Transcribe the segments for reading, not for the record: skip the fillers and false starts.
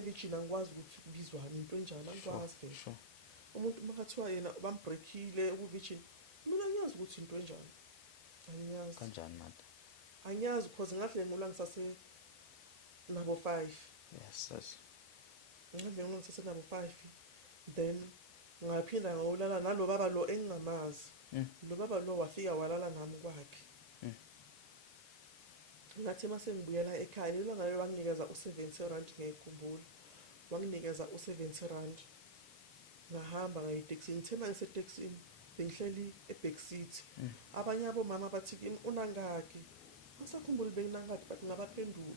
Virgin angikwazi ukuthi kubizwane into enjani angikwazi vele. Sure. Umuntu makathiwa yena bambreakile ku-Virgin, mina angiyazi ukuthi into enjani. Angiyazi. Kanjani manje? Angiyazi because ngahle ngula ngisase nabo 5. Yes. Ngahle ngula ngisase nabo 5. Then ngaphinda ngawulala nalo baba lo engingamazi. Lo baba lo wafika walala nami kwakhe. Ngathi mase ngibuyela ekhaya lelo ngayo wanginikeza u70 ngiyikhumbula. Wanginikeza u70. Ngahamba ngayitaxi ngithema ngisetaxini bengihleli eback seat. Abanye abomama bathi kimi unangaki. Ngisakhumbula benginangaki but ngabaphendula.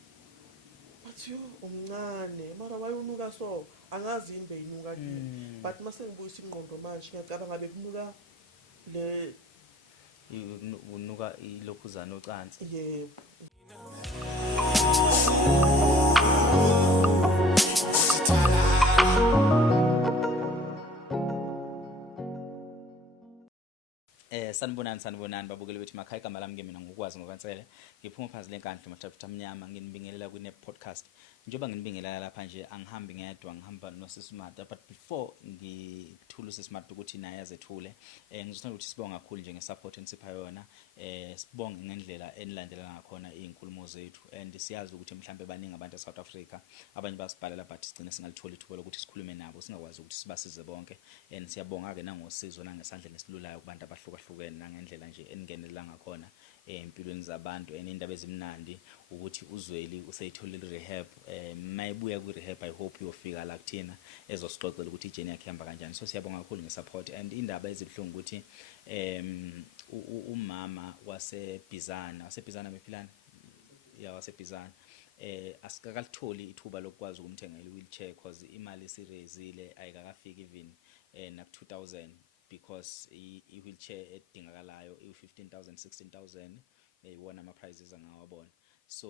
Bathi yo umncane mara wayonuka so angazi yini beyinuka kimi. But mase ngibuyisa ingqondo manje ngiyacabanga bekunuka le unuka ilokhuzana ocansi. Yebo. Sanibonani babukeli bethu makhaya igama lami ke mina ngokwazi ngokwansele ngiphuma phansi lenkandla mathapha mnyama nginibingelela kune podcast njengoba nginibingelela lapha nje angihambi ngedwa ngihamba noSismart but before ngithula uSismart ukuthi naye azethule ngizothanda ukuthi sibonge kakhulu nje ngesupport enisipha yona sibonge ngendlela enilandela ngakhona izinkulumo zethu and siyazi ukuthi mhlambe baningi abantu eSouth Africa abanye basibhalela but sigcina singalithola ithuba lokuthi sikhulume nabo singakwazi ukuthi sibasize bonke and siyabonga ke nangosizo nangesandla nesilulayo kubantu abahlukahlukene nangendlela nje eningenelela ngakhona empilweni zabantu enindaba ezimnandi ukuthi uZweli useyitholile rehab mayibuya ku rehab I hope uyofika la kuthina ezosixoxela ukuthi ijourney yakhe ihamba kanjani so siyabonga kakhulu ngesupport and indaba ezibhlungu ukuthi umama wasebhizana bephilana wasebhizana asikakatholi ithuba lokwazi ukumthengela iwheelchair because imali sirezile ayikakafiki even na 2000 because i-wheelchair edingakalayo i-15,000 16,000 iwona ama prizes angawabona so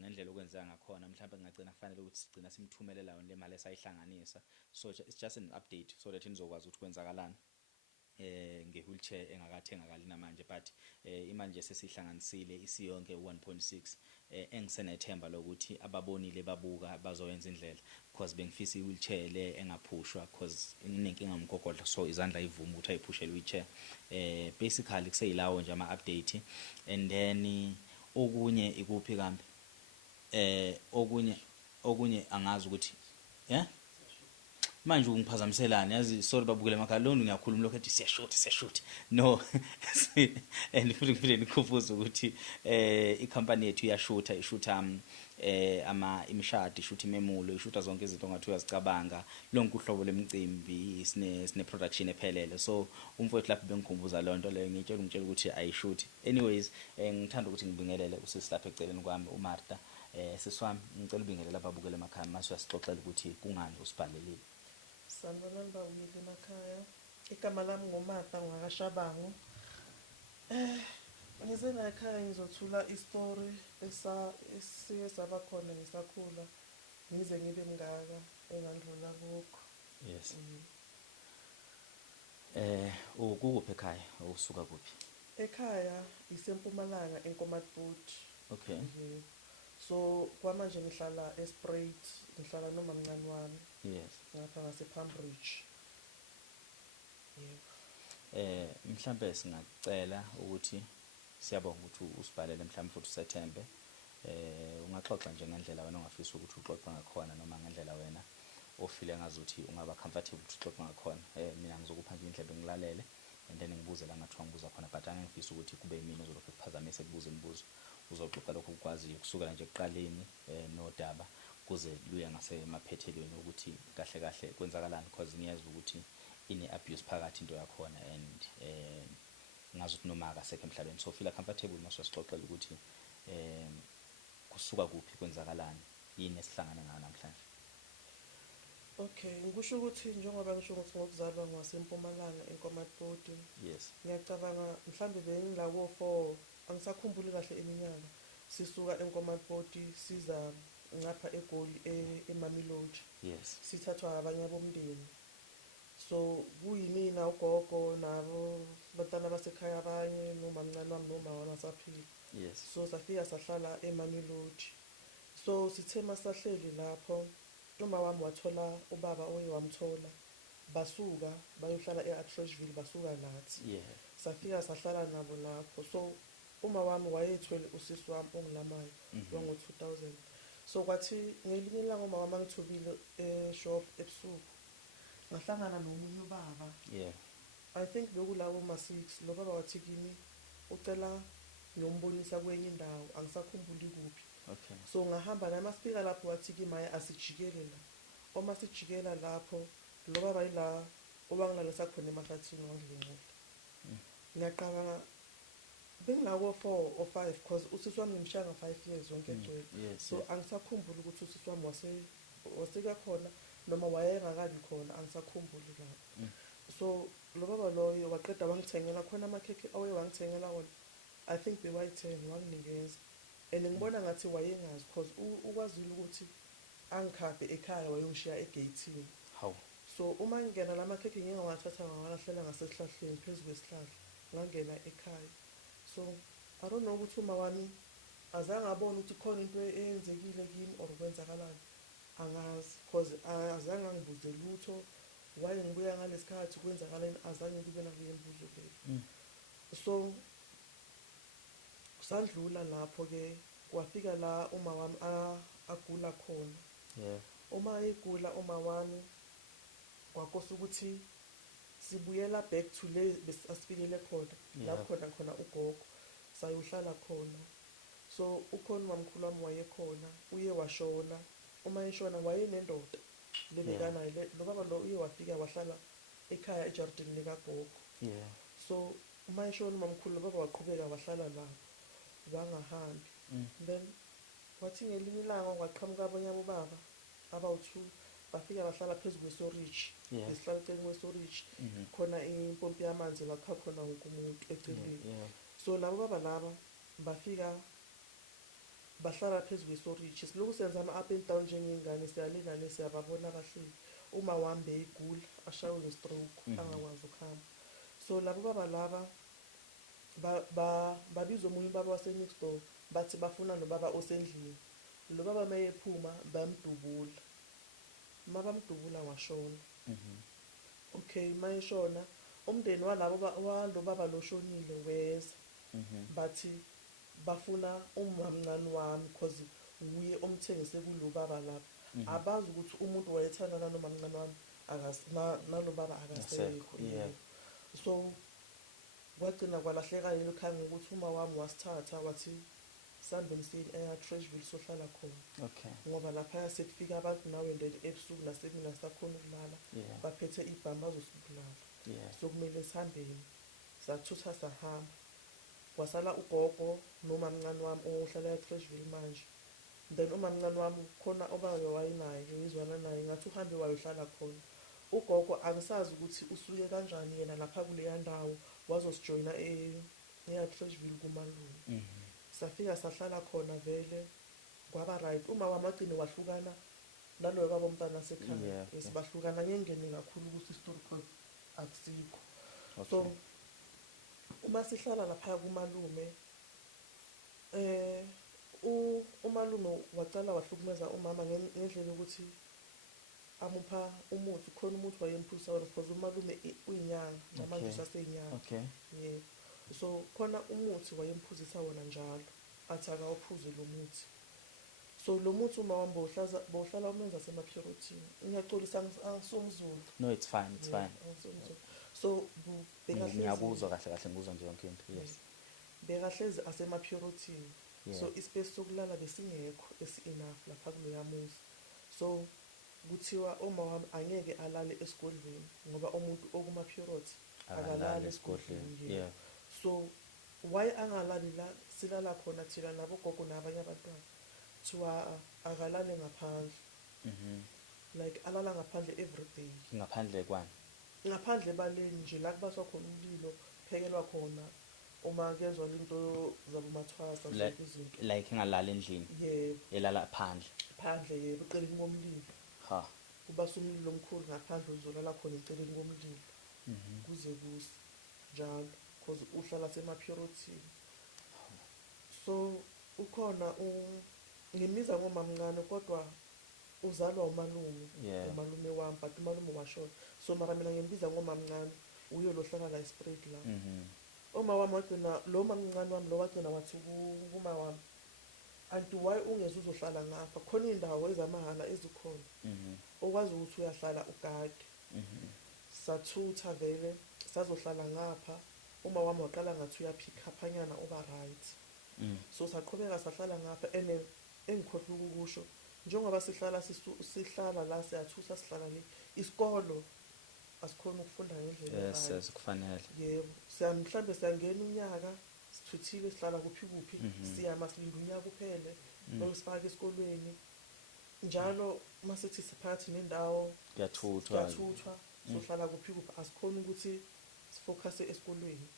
ngendlela okwenzeka ngakhona mhlawumbe ngingagcina kufanele ukuthi sigcina simthumelela le mali esayihlanganisa so it's just an update so that nizokwazi ukuthi kwenzakalani nge-wheelchair engakathengakali namanje but imali nje sesihlanganisile isiyonke 1.6 engisenethemba lokuthi ababonile babuka bazoyenza indlela because bengifisa i-wheelchair le engaphushwa because inenkinga ngomgogodla so izandla ivuma ukuthi ayiphushe i-wheelchair basically kuseyilawo nje ama-update and then okunye ikuphi kambe okunye angazi ukuthi manje ungiphazamiselana yazi sorry babukele makaloni ngiyakhuluma lokho ethi siyashoot no and futhi ngifike nikhufuza ukuthi i-company yethu iyashoota ishoota imishadi ishoota imemulo ishoota zonke izinto ongathi uyazicabanga lonke uhlobo lemicimbi sine production ephelele so umfowethu lapho bengikhumbuza lonto leyo ngitshela ukuthi ayishoot anyways ngithanda ukuthi ngibingelele usisilapha eceleni kwami uMartha siswami ngicela ubingelela ababukele emakhaya mase uyasixoxela ukuthi kungani usibhalelile. Sanibonani bawuyile emakhaya. Igama lami nguMartha ngakashabangu. Ngize la ekhaya ngizothula istory esike saba khona ngisakhula. Ngize ngibe ngaka engandlula lokho. Yes. Ukuphi ekhaya usuka kuphi? Ekhaya isempumalanga eNkomaphoti. Okay. So kwamanje ngihlala eSpruit, ngihlala nomamncane wami. Yes. Ngapha ngasePambridge. Yebo. Mhlambe singacela ukuthi siyabonga ukuthi usibhalele mhlambe futhi uSethembe. Ungaxoxa nje ngendlela wena ongafisa ukuthi uxoxe ngakhona noma ngendlela wena ofile ngazuthi ungaba comfortable ukuthi uxoxe ngakhona. Mina ngizokupha nje indlebe ngilalele and then ngibuze la ngathiwa ngibuza khona but angifisa ukuthi kube yimina ozolokhu kuphazamise kubuza imibuzo. Uzoxoxa lokho ukwaziyo kusukela nje ekuqaleni nodaba kuze luya ngasemaphethelweni ukuthi kahle kahle kwenzakalani because ngiyazi ukuthi ine abuse phakathi into yakhona and ngazi ukuthi noma akasekho emhlabeni so feel comfortable mase sixoxela ukuthi kusuka kuphi kwenzakalani yini esihlangana nayo namhlanje. Okay, ngisho ukuthi njengoba ngisho ukuthi ngokuzalwa ngwasempumalanga eNkomaphoti. Yes. Ngiyacabanga mhlambe bengilawo 4 angisakhumbuli kahle iminyaka sisuka eNkomaphoti siza ngapha eGoli eMamelodi. Yes. Sithathwa abanye abomndeni so kuyimina ugogo nabo bantwana basekhaya abanye nomamncane wami noma wona saphila. Yes. So safika sahlala eMamelodi so sithe masahleli lapho uma wami wathola ubaba wamthola basuka bayohlala e-Atteridgeville basuka nathi Yeah. safika sahlala nabo lapho. So uma wami wayethwele usisi wami ongilamayo wango-2000. So kwathi ngelinye ilanga uma wami angithobile eshop ebusuku ngahlangana nomunye ubaba. Yeah. I think bekulabo ma-6 lo baba wathi kimi ucela ngiyombonisa kwenye indawo angisakhumbuli kuphi. Okay. So ngahamba naye masifika lapho wathi kimi hayi asijikele la. Uma sijikela lapho lo baba yila owangilalisa khona emahlathini wangilinqela. Ngiyaqala bengilako 4 or 5 because usisi wami ngimshaya 5 years wonke egcwele. Yes, So angisakhumbuli ukuthi usisi wami waseka khona noma wayengakabi khona angisakhumbuli lapho. So lo baba loyo waqeda wangithengela khona amakhekhe wangithengela wona. I think bewayi-10 wanginikeza. And ngibona ngathi wayengazi because ukwazile ukuthi angikhaphe ekhaya wayongishiya egate-ini. How? So uma ngingena lamakhekhe ngingawathatha ngawalahlela ngasesihlahleni phezu kwesihlahla ngangena ekhaya. So I don't know ukuthi uma wami azange abone ukuthi khona into eyenzekile kimi or kwenzakalani. Angazi because azange angibuze lutho. Waye ngibuya ngalesikhathi kwenzakalani azange kube nakuye imbuzo leyo. So kusandlula lapho ke kwafika la uma wami agula khona. Yeah. Uma egula uma wami kwakosa ukuthi sibuyela back to le besifikele khona la khona ugogo sayohlala khona. So ukhona umamkhulu wami wayekhona uye washona. Uma eshona wayenendoda lebekanayo lo baba lo uye wafika wahlala ekhaya ejardini likagogo. Yeah. So uma eshona umamkhulu lo baba waqhubeka wahlala lapho wangahambi. Then wathi ngelinye ilanga kwaqhamuka abanye abobaba abawu2 bafika bahlala phezu kwesoriji. Besihlala eceleni kwesoriji khona impompi yamanzi la kha khona wonke umuntu eceleni. So labo baba laba bafika bahlala phezu kwesoriji. Siloku senza ama-up and down njengengane siyalingane siyababona bahleli. Uma wami beyigula ashaywe nge-stroke angakwazi ukuhamba. So labo baba laba babizwa omunye ubaba wase-next door bathi bafuna nobaba osendlini. Lo baba mayephuma bamdubula. Mabamdubula washona. Okay, mayeshona umndeni walabo walo baba loshonile weza. Bathi bafuna umamncane wami because uye omthengise kulo baba lapha. Abazi ukuthi umuntu wayethanda nomamncane wami nalo baba akasekho. So kwagcina kwalahleka lelo khaya ngokuthi uma wami wasithatha wathi sambeni siye e-Atteridgeville sohlala khona. Okay. Ngoba lapha sekufika abantu nawe ndeni ebusuku nasemina sakhona ukulala baphethe ibhamu bazosibulala. So kumele sihambeni sathutha sahamba. Wasala ugogo nomamncane wami ohlala e-Atteridgeville manje. Then umamncane wami khona obayo wayinaye uyizwana naye ngathi uhambe wayohlala khona. Ugogo angisazi ukuthi usuke kanjani yena lapha kuleya ndawo wazosijoyina e-Atteridgeville kumalume. Safika sahlala khona vele kwaba right. Uma wamagcini wahlukana naloyo baba umntana sekhaya. Bahlukana ngengeni kakhulu ukuthi story because akusikho. So uma sihlala lapha kumalume umalume wacala wahlukumeza umama ngendlela ukuthi amupha umuthi khona umuthi wayemphuza wona because umalume uyinyanga namanje usaseyinyanga. Okay. Yeah. So khona umuthi wayemphuzisa wona njalo athi akawuphuze lo muthi. So lo muthi uma wami bohlala umenza sema-purity. Ngiyaxolisa angisomzulu. No, it's fine, it's fine. So ngiyakuzwa kahle ngikuzwa nje yonke into. Yes. Bekahlezi asema-purity. So ispace sokulala besingekho esi-enough lapha kuloya muzi. So kuthiwa oma wami angeke alale esigodlweni ngoba umuntu okuma-purity akalali esigodlweni. So why angalali la silala khona thina nabogogo nabanye abantwana thiwa akalale ngaphandle. Like alala ngaphandle every day. Ngaphandle kwani? Ngaphandle baleni nje la kubaswa khona umlilo phekelwa khona uma kezwa into zabomathwasa zonke izinto. Like ngalala endlini. Yebo. Elala phandle. Phandle yebo eceleni komlilo. Ha. Kubasa umlilo omkhulu ngaphandle uzolala khona eceleni komlilo. Kuze kuse njalo because uhlala sema-purity. So ukhona ngimiza ngomamncane kodwa uzalwa umalume, Yeah. umalume wami, but umalume washona. So mara mina ngimbiza ngomamncane, uye lo hlala la e-Spruit la. Uma wami wagcina, lo mamncane wami lo wagcina wathi kuma wami, anti why ungeze uzohlala ngapha, khona iy'ndawo ezamahhala ezikhona okwazi ukuthi uyahlala ugade. Sathutha vele sazohlala ngapha. Uma wami waqala ngathi uyaphikhaphanyana uba right. So saqhubeka sahlala ngapha and engikhohlwa ukukusho, njengoba sihlala la siyathutha sihlala le, isikolo asikhona ukufunda ngendlela yes kufanele. yebo, mhlambe siyangena unyaka sithuthile sihlala kuphi siyama silinde unyaka uphele nokusifaka esikolweni. Njalo masithi siphakathi nendawo Kuyathuthwa. sohlala kuphi asikhona ukuthi sifocuse esikolweni.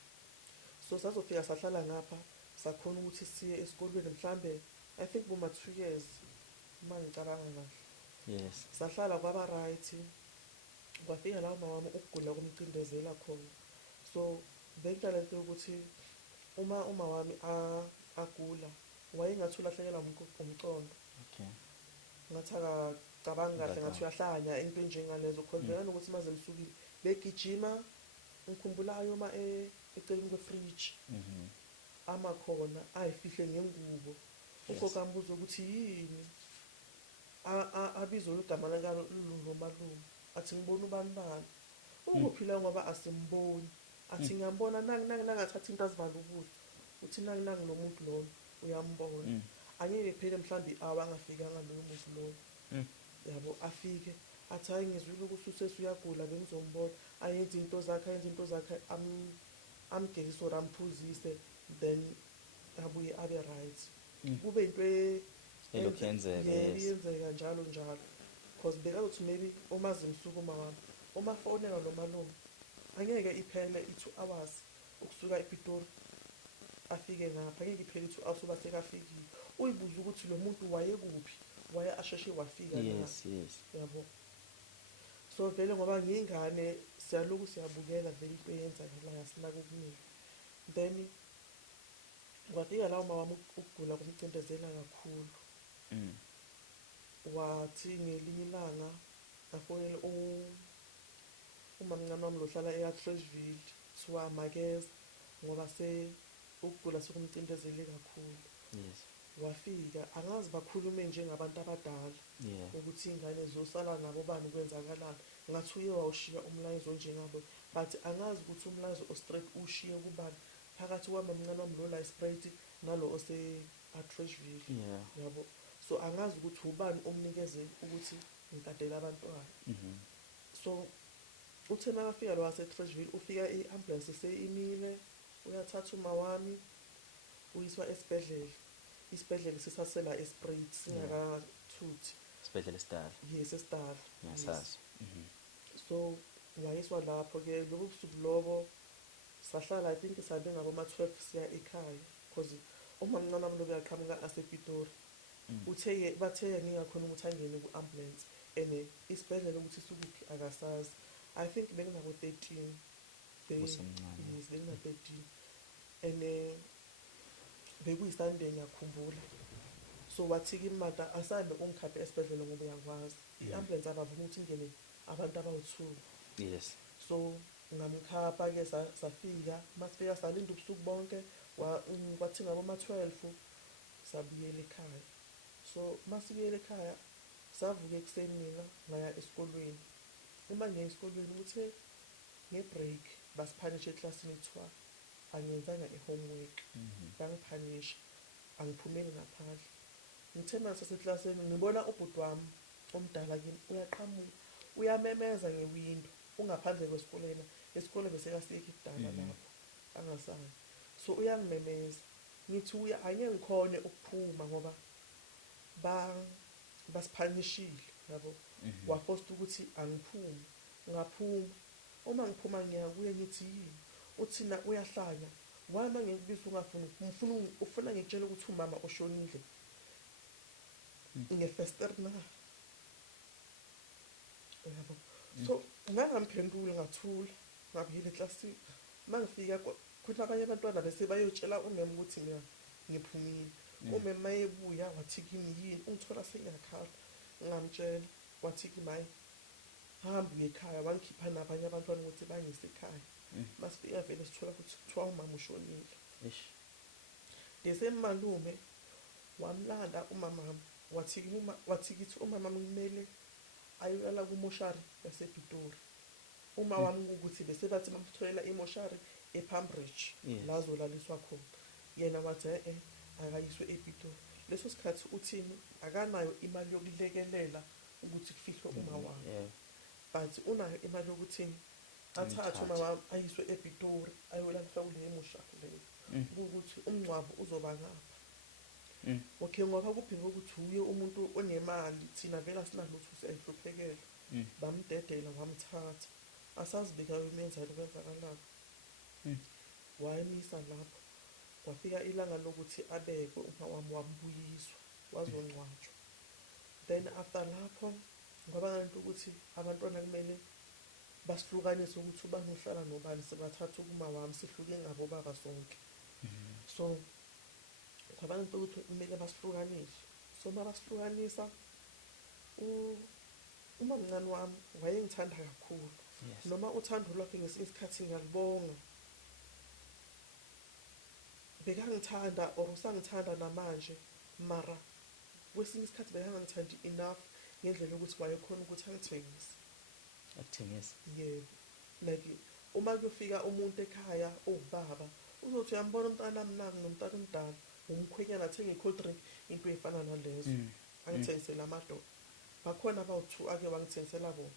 So sazofika sahlala ngapha sakhona ukuthi siye esikolweni mhlambe I think boma 2 years uma ngicabanga kahle. Yes. Sahlala kwaba right. Kwafika la uma wami ukugula kumcindezela khona. So bekunalento yokuthi uma wami agula wayengathi ulahlekelwa umqondo. Okay. Ngathi akacabanga kahle ngathi uyahlanya into enjengalezo cause bekanokuthi maze msukile begijima ngikhumbulayo uma eceleni kwefridge amakhona ayifihle ngengubo. Ugogo ambuza ukuthi yini abizwe igama lakalo lomalume, athi ngibona ubani ukuphila ngoba asimboni, athi ngiyambona nangathatha into azivala ubuso, uthi nangi nomuntu lo uyambona. Angeke phele mhlambi awangafikanga loyo muntu lo yabo afike athi hayi ngizwile ukuthi usesuyagula bengizombona ayenze into zakhe amgekise or amphuzise then abuye abe right. Kube into yenzeka njalo because bekazothi maybe uma zimsukuma wami uma fonela nomalume angeke iphele i2 hours ukusuka ePitori afike ngapha, angeke iphele i2 hours uba sekafikile. Uyibuza ukuthi lo muntu wayekuphi, waye asheshe wafika la. Yes. Yabo. So vele ngoba ngiyingane siyaloku siyabukela vele into eyenzakalayo sinaka okuningi. Then kwafika la uma wami ukugula kumcindezela kakhulu. Wathi ngelinye ilanga afonela umamncane wami lo hlala eAtreshville kuthiwa Makeza ngoba ukugula sokumcindezele kakhulu. Yes. Wafika angazi bakhulume njengabantu abadala ukuthi ingane zosala nabo bani kwenzakalani. Ngathi uye wawushiya umlayezo onjengabo, but angazi ukuthi umlayezo ostraight ushiye kubani phakathi kwamamncane wami lo la e-Spruit nalo ose-Atreshville. Yabo. So angazi ukuthi ubani omnikeze ukuthi ngikadela abantwana. So uthe makafika lo wase-Atreshville ufika i-ambulance seyimile, uyathatha uma wami uyiswa esibhedlela. Isibhedlela sisasela e-Spruit singakathuthi. Isibhedlela esidala. Yes, esidala. Yasazi. So wayiswa lapho ke lobo busuku lobo sahlala I think sabe ngaboma 12 siya ekhaya because umamncane wami lo beyaqhamuka asePitori. Bathe ngingakhona ukuthi angene ku-ambulance and isibhedlela ukuthi sukuphi akasazi. I think bekunabo 13. Yes, bekuna 13. And bekuyisande ngiyakhumbula. So wathi kimata asabe ungikhaphe esibhedlela ngoba uyakwazi i-ambulance abavuma ukuthi ingene abantu abawu2. Yes. So ngamkhapha ke safika masifika salinda ubusuku bonke kwathi ngaboma 12 sabuyela ekhaya. So masibuyela ekhaya savuka ekuseni mina ngaya esikolweni. Uma ngiye esikolweni uthe ngebreak basiphanisha eklasini kuthiwa angiyenzanga i-homework. Bangiphanisha angiphumeli ngaphandle. Ngithe maseseklasini ngibona ubhuti wami omdala kimi uyaqhamuka uyamemeza ngewindow ungaphandle kwesikoleni. Esikole bese kasikho kudala lapho angasayi. So uyangimemeza ngithi angeke ngikhone ukuphuma ngoba basiphanishile yabo. Waforce ukuthi angiphume. Ngaphuma. Uma ngiphuma ngiyakuye ngithi yini? Uthina uyahlanya. Wama ngikubisa ungafuni ufuna ngikutshela ukuthi umama oshonile. Ngefester na. Yabo. So ngangamphendula ngathula ngabuyela eklasini. Mangifika khona abanye abantwana bese bayotshela umama ukuthi mina ngiphumile. Umama ebuya wathi kimi yini ungithola sengiyakhala. ngamtshela wathi kimi hamba uye ekhaya, wangikhipha nabanye abantwana ukuthi bangise ekhaya. Masifika vele sithola ukuthi kuthiwa umama ushonile. Eish. Ngesemalume wamlanda umamami, wathi kithi umamami kumele ayolala kumoshari yasePitori. Uma wami ukuthi bese bathi bamtholela imoshari ePalmbridge la azolaliswa khona. Yena wathi akayiswe ePitori. Leso sikhathi uthini akanayo imali yokulekelela ukuthi kufihlwe uma wami. Yeah. But unayo imali yokuthini athathe umama ayiswe ePitori ayolaliswa kuleyo moshari leyo. Ukuthi umngcwabo uzoba ngapha. Okay, ngoba kubheka ukuthi uye umuntu onemali, thina vela sinalutho siyahluphekela. Bamdedela wamthatha. Asazi bekayomenza lokwenzakalapho. Wayemisa lapho. Kwafika ilanga lokuthi abekwe uma wami wambuyiswa wazongcwatshwa. Then after lapho ngoba nganto ukuthi abantwana kumele basihlukanise ukuthi ubani uhlala nobani, sibathatha kuma wami sihluke ngabo baba sonke. So kwabantu ukuthi kumele basihlukanise. So mabasihlukanisa uma mncane wami wayengithanda kakhulu. Yes. Noma uthando lwakhe ngesinye isikhathi ngiyalibonga. Bekangithanda or usangithanda namanje, mara kwesinye isikhathi bekangithandi enough ngendlela yokuthi wayekhona ukuthi angithengise. Akuthengisa. Yebo. Like uma kufika umuntu ekhaya owubaba uzothi uyambona umntana mnaki nomntana omdala umkhwenyana athenga i-cold drink into efana nalezo. Angithengisela amadoda. Bakhona abawu2 ake wangithengisela bona.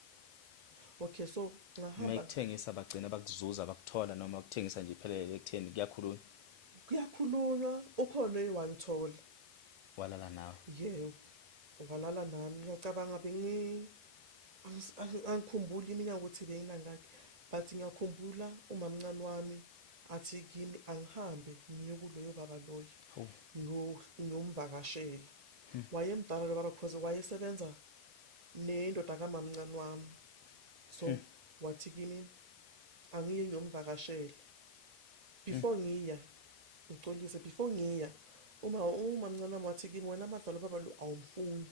Okay, so ngahamba Mayikuthengisa bagcina bakuzuza bakuthola noma ukuthengisa nje iphelele ekutheni kuyakhulunywa. kuyakhulunywa ukhona ewangithola. Walala nawe. Yebo. Walala nami ngiyacabanga angikhumbuli iminyaka ukuthi beyinangaki, but ngiyakhumbula umamncane wami athi kimi angihambe ngiye kuloyo baba loyo ngiyomvakashela. Wayemdala lo baba because wayesebenza nendoda kamamncane wami. So wathi kimi angiye ngiyomvakashela. Before ngiya ucolise before ngiya umamncane wami wathi kimi wena madalo baba lo awumfuni.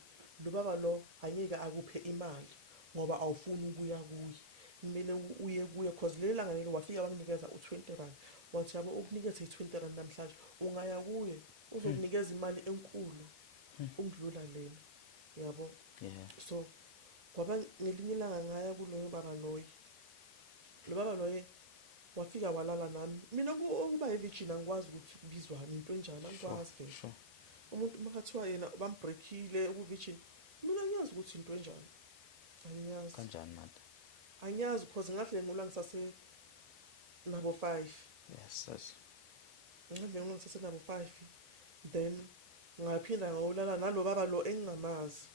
Lo baba lo angeke akuphe imali ngoba awufuni ukuya kuye. Kumele uye kuye because lela ngane wafika wanginikeza u20 rand. Wathi yabo ukunikeza i20 rand namhlanje ungaya kuye uzokunikeza imali enkulu ungidlula lena. Yabo. Yeah. So ngoba ngelinye ilanga ngaya kuloyo baba loyo. Lo baba loyo wafika walala nami. Mina ukuba evirgin angikwazi ukuthi kubizwana into enjani angikwazi. Sure. Umuntu makathiwa yena bambreakile uvirgin. Mina ngiyazi ukuthi into enjani. Angiyazi. Kanjani manje? Angiyazi because ngahle ngula ngisase nabo 5. Yes, yes. Ngahle ngula ngisase nabo 5. Then ngaphinda ngolala nalo baba lo engingamazi.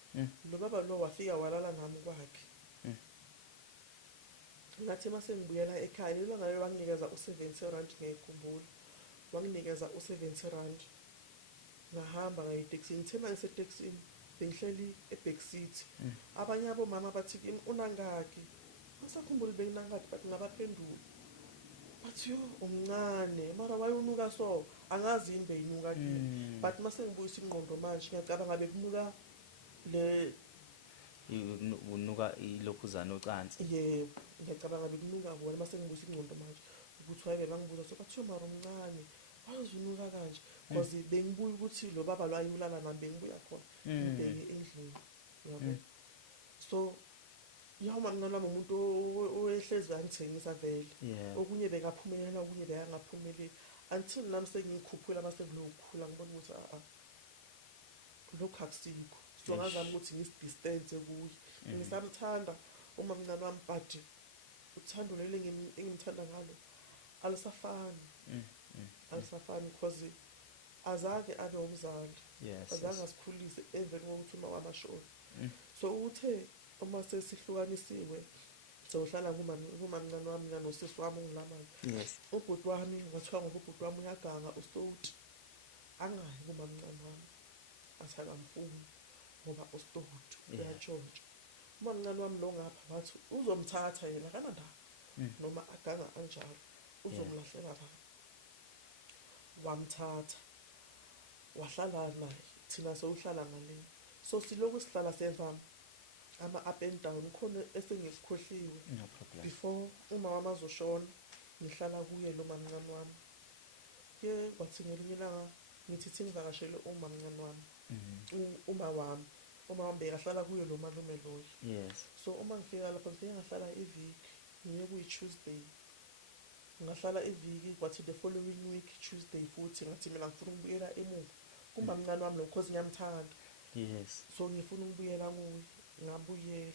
Lo baba lo wafika walala nami kwakhe. Ngathi mase ngibuyela ekhaya ilanga lelo wanginikeza u70 rand ngiyikhumbula. Wanginikeza u70 rand. Ngahamba ngayitaxi ngithema ngiseTaxini bengihleli eBack City. Abanye abomama bathi kimi unangaki. Ngisakhumbula benginangaki but ngabaphendula. Bathi yo umncane mara wayonuka so angazi yini beyinuka kimi. But mase ngibuyisa ingqondo manje ngiyacabanga bekunuka le unuka ilokhuzana ocansi. Yebo, ngiyacabanga bekunuka bona mase ngibuyisa ingqondo manje ukuthi waye bangibuza so bathiwa mara umncane wayozunuka kanje because bengibuya ukuthi lo baba lo ayulala nami bengibuya khona ngibheke endlini. Yabo. So yawuma ngicela umuntu owehlezi angithengisa vele. Okunye bekaphumelela okunye bekangaphumeleli until nami sengikhuphula mase kulokukhula ngibona ukuthi lokho akusikho. So ngazama ukuthi ngisidistance kuye. Ngisamthanda umamncane wami but uthando leli engimthanda ngalo alisafani. Alisafani because azake abe umzali. Yes. Azange asikhulise even ukuthi uma wamashona. So uthe uma sesihlukanisiwe sohlala kumamncane wami nosisi wami ongilamanye. Yes. Ubhuti wami ngathiwa ngoba ubhuti wami uyaganga uStoti. Angayi kumamncane wami. Asakamfuni ngoba uStoti uyatshontsha. Umamncane wami lo ngapha wathi uzomthatha yena kanandaba. Noma aganga kanjalo uzomlahlela la. Wamthatha wahlala naye thina sohlala ngale. so siloku sihlala senza ama-up and down khona esengisikhohliwe No problem. before uma wami azoshona ngihlala kuye lo mamncane wami ke kwathi ngelinye ilanga ngithi ngivakashele umamncane wami uma wami bekahlala kuyo lo malume loyo. Yes. So uma ngifika lapho ngifike ngahlala iviki ngiye kuyi-Tuesday ngahlala iviki kwathi the following week Tuesday futhi ngathi mina ngifuna ukubuyela emuva kumamncane wami lo because ngiyamthanda. Yes. So ngifuna ukubuyela kuye ngabuyela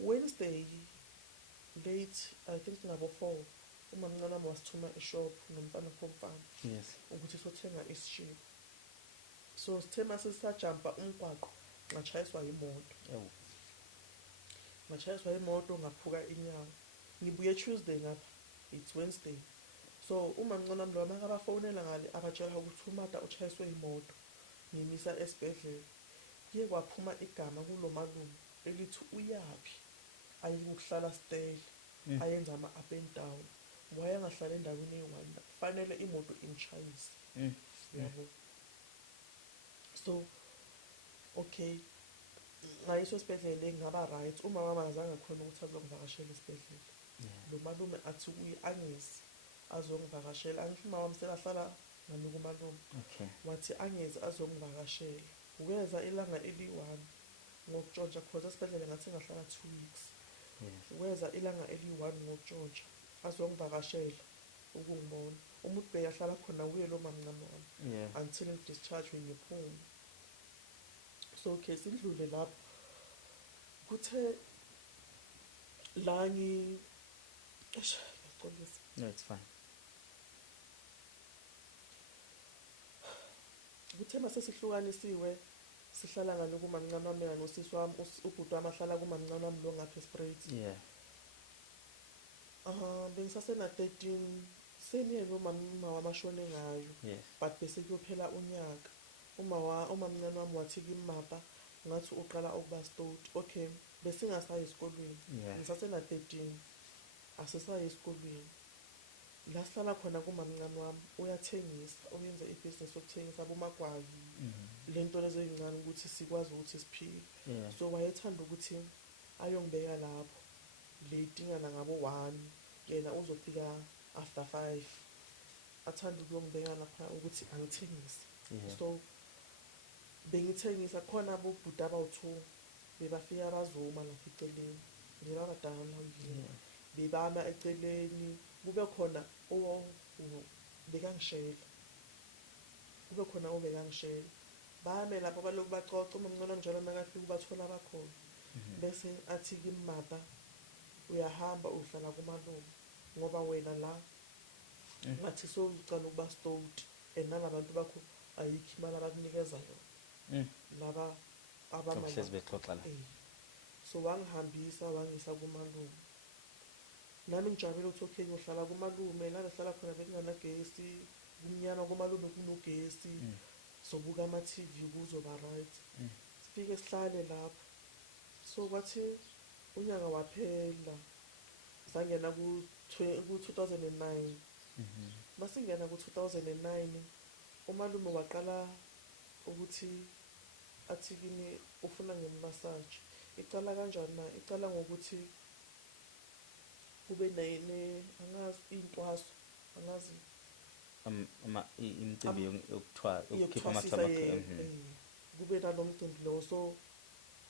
Wednesday late I think ngabo 4 umamncane wami wasithuma eshop nomfana komfana Yes. ukuthi sothenga isishebo. So sithe masisajampa umgwaqo ngachayiswa imoto. Oh. Ngachayiswa imoto ngaphuka inyawo. Ngibuye Tuesday ngapha it's Wednesday. So umamncane wami lo makabafonela ngale abatshela ukuthi uMata uchayiswe imoto ngimisa esibhedlela. Kuye kwaphuma igama kulo malume elithi uyapi ayikuhlala stay ayenza ama-up and down wayengahlala endaweni eyi-1 kufanele imoto imshayise yabo. So okay ngayisho esibhedlela ngaba right uma mama azange khona ukuthi azongivakashela esibhedlela. Lo malume athi kuye angezi azongivakashela angisho uma wami sekahlala nami kumalume Okay. wathi angezi azongivakashela weza ilanga eli-1 ngokutshontsha because esibhedlela ngathi ngahlala 2 weeks. Yes. Weza ilanga eli-1 ngokutshontsha azongivakashela ukungibona umuntu beyahlala khona kuye lo mamncane wami Yeah. until discharge ngiphuma. So okay sindlule lapho kuthe la ngiyaxolisa. No, it's fine. Kuthe mase sihlukanisiwe sihlala ngalo kumamncane wami nosisi wami ubhuti wami ahlala kumamncane wami lo ngapha Springs. Yeah. Bengisasena 13 seniye lo mama wamashone ngayo. Yes. But bese kuyophela unyaka umamncane wami wathi kimapa ngathi uqala ukuba stout. Okay bese ngasayi esikolweni. Yeah. Ngisasena 13 asisayi esikolweni. La sihlala khona kumamncane wami uyathengisa uyenza ibusiness yokuthengisa bomagwayi lento lezo ezincane ukuthi sikwazi ukuthi siphile. Yeah. So wayethanda ukuthi ayongibeka lapho late ingana ngabo 1 yena uzofika after 5 athanda ukuyongibeka lapha ukuthi angithengise. Yeah. So bengithengisa khona abobhuti abawu2 bebafika bazoma lapha eceleni ngibabadala Yeah. bebama eceleni kube khona bekangishela bame lapho baloku baxoxa umamncane wami njalo makafika ubathola abakhona bese athi kimapa uyahamba uhlala kumalume ngoba wena la ngathi sowucala ukuba stout and nalabantu bakho ayikho imali abakunikeza yona laba Sokuhlezi bexoxa la. So wangihambisa wangisa kumalume nami ngijabule ukuthi okay ngiyohlala kumalume la behlala khona bekunganagesi kumnyama kumalume kunogesi sobuka ama-TV kuzoba right. Sifike sihlale lapho so kwathi unyaka waphela sangena ku-2009 masingena ku-2009 umalume waqala ukuthi athi kimi ufuna ngimmassage. Icala kanjani na? Icala ngokuthi kube angazi intwaso angazi imicimbi yokukhipha yokuthwasisa amathambo. kube nalomcimbi lo. So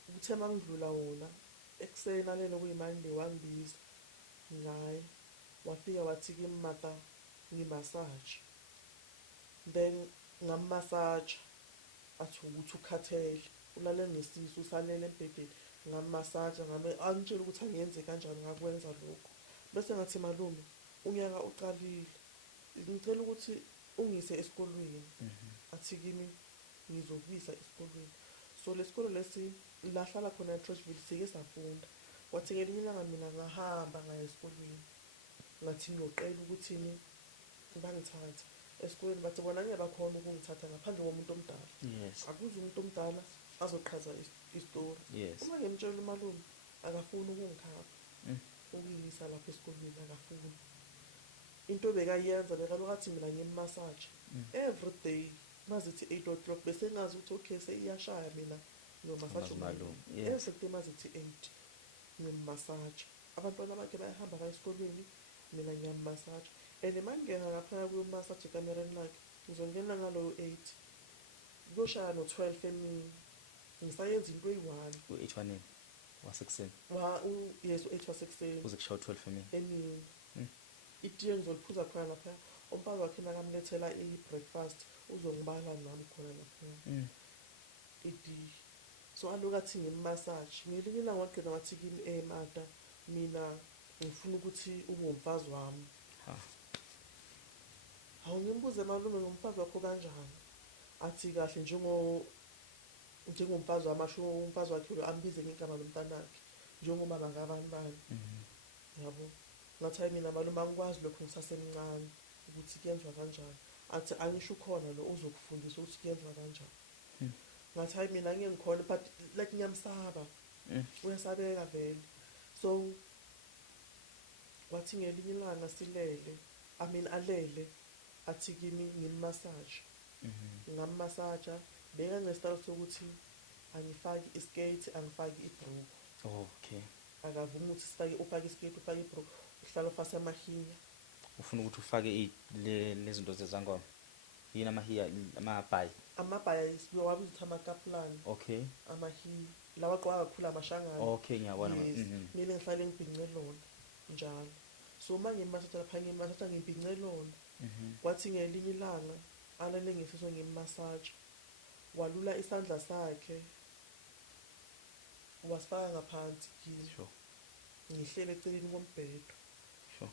kuthe mangidlula wona ekuseni alele kuyiMonday wangibiza ngaye wafika wathi kimata ngimassage then ngammassage athi ukuthi ukhathele ulale ngesisu usalele embhedeni ngammassage angitshela ukuthi angiyenze kanjani ngakwenza lokho bese ngathi malume unyaka uqalile ngicela ukuthi ungise esikolweni. Athi kimi ngizokubisa esikolweni. So lesikole lesi lahlala khona eTrashville sike safunda wathi ngelinye ilanga mina ngahamba ngaya esikolweni ngathi ngiyoqela ukuthi bangithathe esikolweni bathi bona ngeke bakhona ukungithatha ngaphandle komuntu omdala. Yes. Akuze umuntu omdala azoqhaza istori. Yes. Uma ngimtshela umalume akafuni ukungikhapha ukuyisa lapha esikolweni akafuni. Into bekayenza bekalokathi mina ngimmassage every day mazithi 8 o'clock bese ngazi ukuthi okay seyiyashaya mina ngiyomasaja umalume, umalume yes. esekumazi ethi 8 ngimmasaja abantwana bakhe bayahamba baye esikolweni mina ngiyammasaja and mangingena laphaya kuyomasaja ekamereni lakhe ngizongena ngaloyo 8 kuyoshaya no-12 emini ngisayenza into eyi-1 u-8 wanini wasekuseni yes u-8 wasekuseni kuze kushawa 12 emini emini itiye ngizoliphuza khona laphaya umfazi wakhe nakamlethela i-breakfast uzongibala nami khona laphaya itiye so aloku athi ngimmasaji ngelinye ilanga wagcina wathi kimi mata mina ngifuna ukuthi ube umfazi wami hawu ngimbuze malume ngumfazi wakho kanjani athi kahle njengomfazi wami asho umfazi wakhe lo ambize ngegama lomntanakhe njengoba bangabani bani yabo ngathi hayi mina malume angikwazi lokho ngisasemncane ukuthi kuyenzwa kanjani athi angisho khona lo uzokufundisa ukuthi kuyenzwa kanjani ngathi hayi mina ngeke ngikhona but like ngiyamsaba uyasabeka vele so wathi ngelinye ilanga silele alele athi kimi ngimmasaje ngammasaja beka ngesitalo sokuthi angifaki iskate angifaki ibhruku okay akavuma ukuthi ufake iskate ufake ibhruku uhlala ufase amahiya ufuna ukuthi ufake lezinto zezangoma yini amahiya amabhaya isibiyo wabiza ukuthi amakaplani okay amahiya lawa aqoka kakhulu amashangana okay ngiyabona mina ngihlale ngibhince lona njalo so manje ngimmasaja lapha ngimmasaja ngibhince lona kwathi ngelinye ilanga alale ngesiso ngimmasaja walula isandla sakhe wasifaka ngaphansi sure ngihlele eceleni kombhedo sure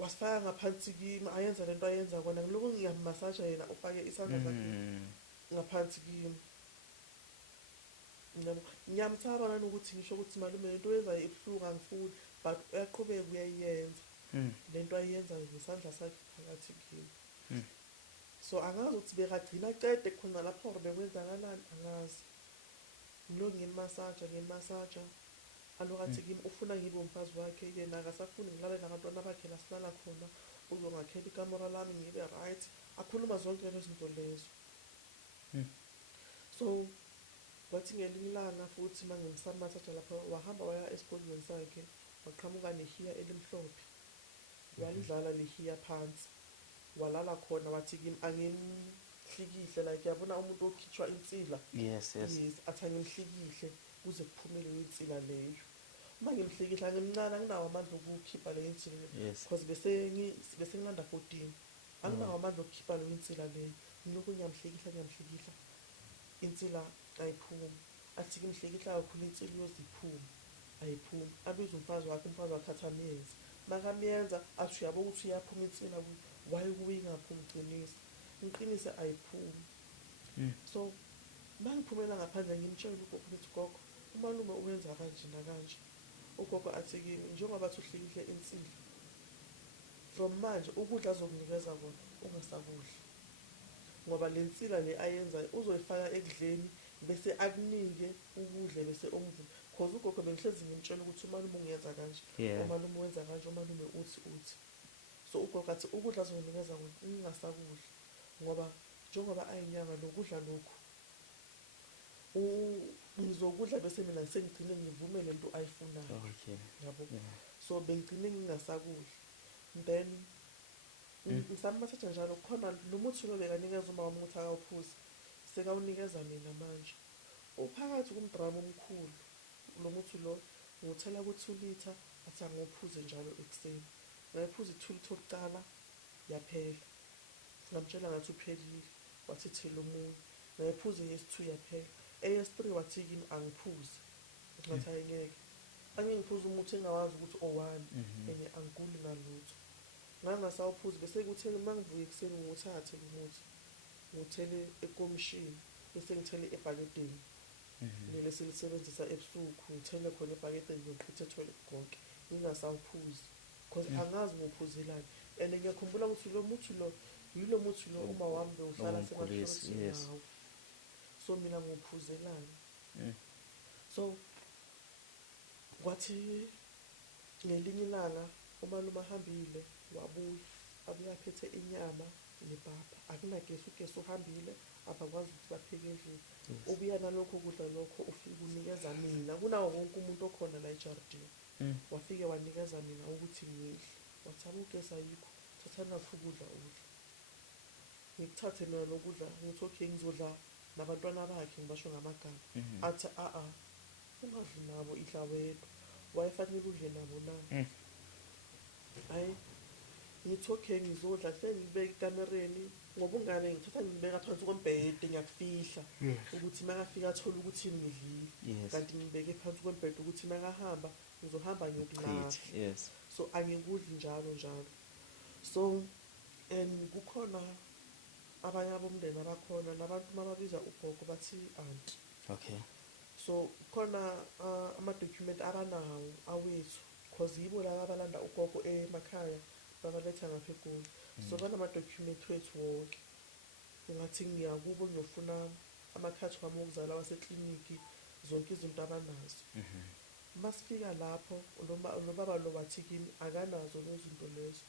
wasifaka ngaphansi kimi ayenza lento ayenza kona ngiloko ngiyammasaja yena ufake isandla sakhe ngaphansi kimi ngiyamthaba nanokuthi ngisho ukuthi malume lento oyenzayo ibuhlungu angifuni but uyaqhubeka uyayenza lento ayenza ngesandla sakhe phakathi kimi so angazi ukuthi bekagcina cede khona lapho or bekwenzakalani angazi ngilo ngimmasaja alokathi kimi ufuna ngibe umfazi wakhe yena akasafuni ngilale nabantwana bakhe la silala khona uzongakhela ikamera lami ngibe right akhuluma zonke lezo zinto lezo so wathi ngelinye ilanga futhi mangimsamasaja lapho wahamba waya esikolweni sakhe waqhamuka nehiya elimhlophe walidlala lehiya phansi walala khona wathi kimi angimhlikihle like yabona umuntu okhitshwa insila yes athi angimhlikihle kuze kuphumele insila leyo uma ngimhlikihla ngimncane anginawo amandla okukhipha leyo insila because bese ngiqanda 14 anginawo amandla okukhipha leyo insila leyo ngilokhu ngiyamhlikihla insila ayiphumi athi ngimhlikihla kakhulu insila iyoziphuma ayiphumi abiza umfazi wakhe athi amenze makamenza athi uyabo ukuthi uyaphuma insila waye kuyingaphumi ngiqinise ayiphumi so mangiphumela ngaphandle ngimtshela ugogo ukuthi gogo umalume uwenza kanje nakanje ugogo athi kimi njengoba bathi uhlikihle insila from manje ukudla azokunikeza kona ungasakudla ngoba le nsila le ayenzayo uzoyifaka ekudleni bese akunike ukudla bese omvula because ugogo bengihlezi ngimtshela ukuthi umalume ungenza kanje umalume wenza kanje umalume uthi so ugogo athi ukudla azokunikeza kona ungasakudla ngoba njengoba ayinyanga lokudla lokhu ngizokudla bese mina sengigcine ngivume lento ayifunayo yabo so bengigcine ngingasakudla then ngisammasaja njalo khona lo muthi lo bekanikeza uma wami ukuthi akawuphuzi sekawunikeza mina manje uphakathi kumdrama omkhulu lo muthi lo ngithela ku2 litha athi angophuze njalo ekseni ngayiphuza 2 litha okuqala yaphela ngamtshela ngathi uphelile wathi thela omunye ngayiphuza yes2 yaphela AS3 wathi kimi angiphuze ngathi ayengeke angiphuza umuthi engawazi ukuthi o1 enye angikuli ngalutho ngangasawuphuzi bese kuthi mangivuka ekseni nguthathe umuthi ngithele ekomishini bese ngithele ebhakedeni lele silisebenzisa ebusuku ngithele khona ebhakedeni ngiyoqhitha etoilet konke ngingasawuphuzi because angazi ngophuzelani and ngiyakhumbula ukuthi lo muthi lo yilo muthi lo uma wami bewuhlala semahlomisi nawo so mina ngophuzelani so kwathi ngelinye ilanga umalume ahambile wabuya aphethe inyama nepapa akunagesi ugesi uhambile abakwazi ukuthi bapheke endlini. Yes. Ubuya nalokho kudla lokho ufike unikeza mina kunawo wonke umuntu okhona la ejardini. Wafike wanikeza mina ukuthi ngidle, wathi ugesi ayikho, thatha nakho ukudla udla. Ngikuthathe mina lokudla ngithi okay ngizodla nabantwana bakhe ngibasho ngamagama. Athi ungadli nabo, idla wedwa. Wayefanele udle nabo na? Hayi, ngithi okay ngizodla hle ngibeke ekamereni ngoba ungane ngithatha ngibeka phansi kombhede ngiyakufihla ukuthi makafika athole ukuthi ngidlile. Yes. Kanti ngibeke phansi kombhede ukuthi makahamba ngizohamba ngiyokulahla. Yes. So angikudli njalo. So and kukhona abanye abomndeni abakhona labantu mababiza ugogo bathi auntie. Okay. So khona ama-document abanawo awethu because yibo laba abalanda ugogo emakhaya babaletha ngapha eGoli. So banama-document wethu wonke. Ungathi ngiyakubo ngiyofuna amakhadi wami wokuzala wasekliniki, zonke izinto abanazo. Masifika lapho lo baba lo wathi kimi akanazo lezo zinto lezo.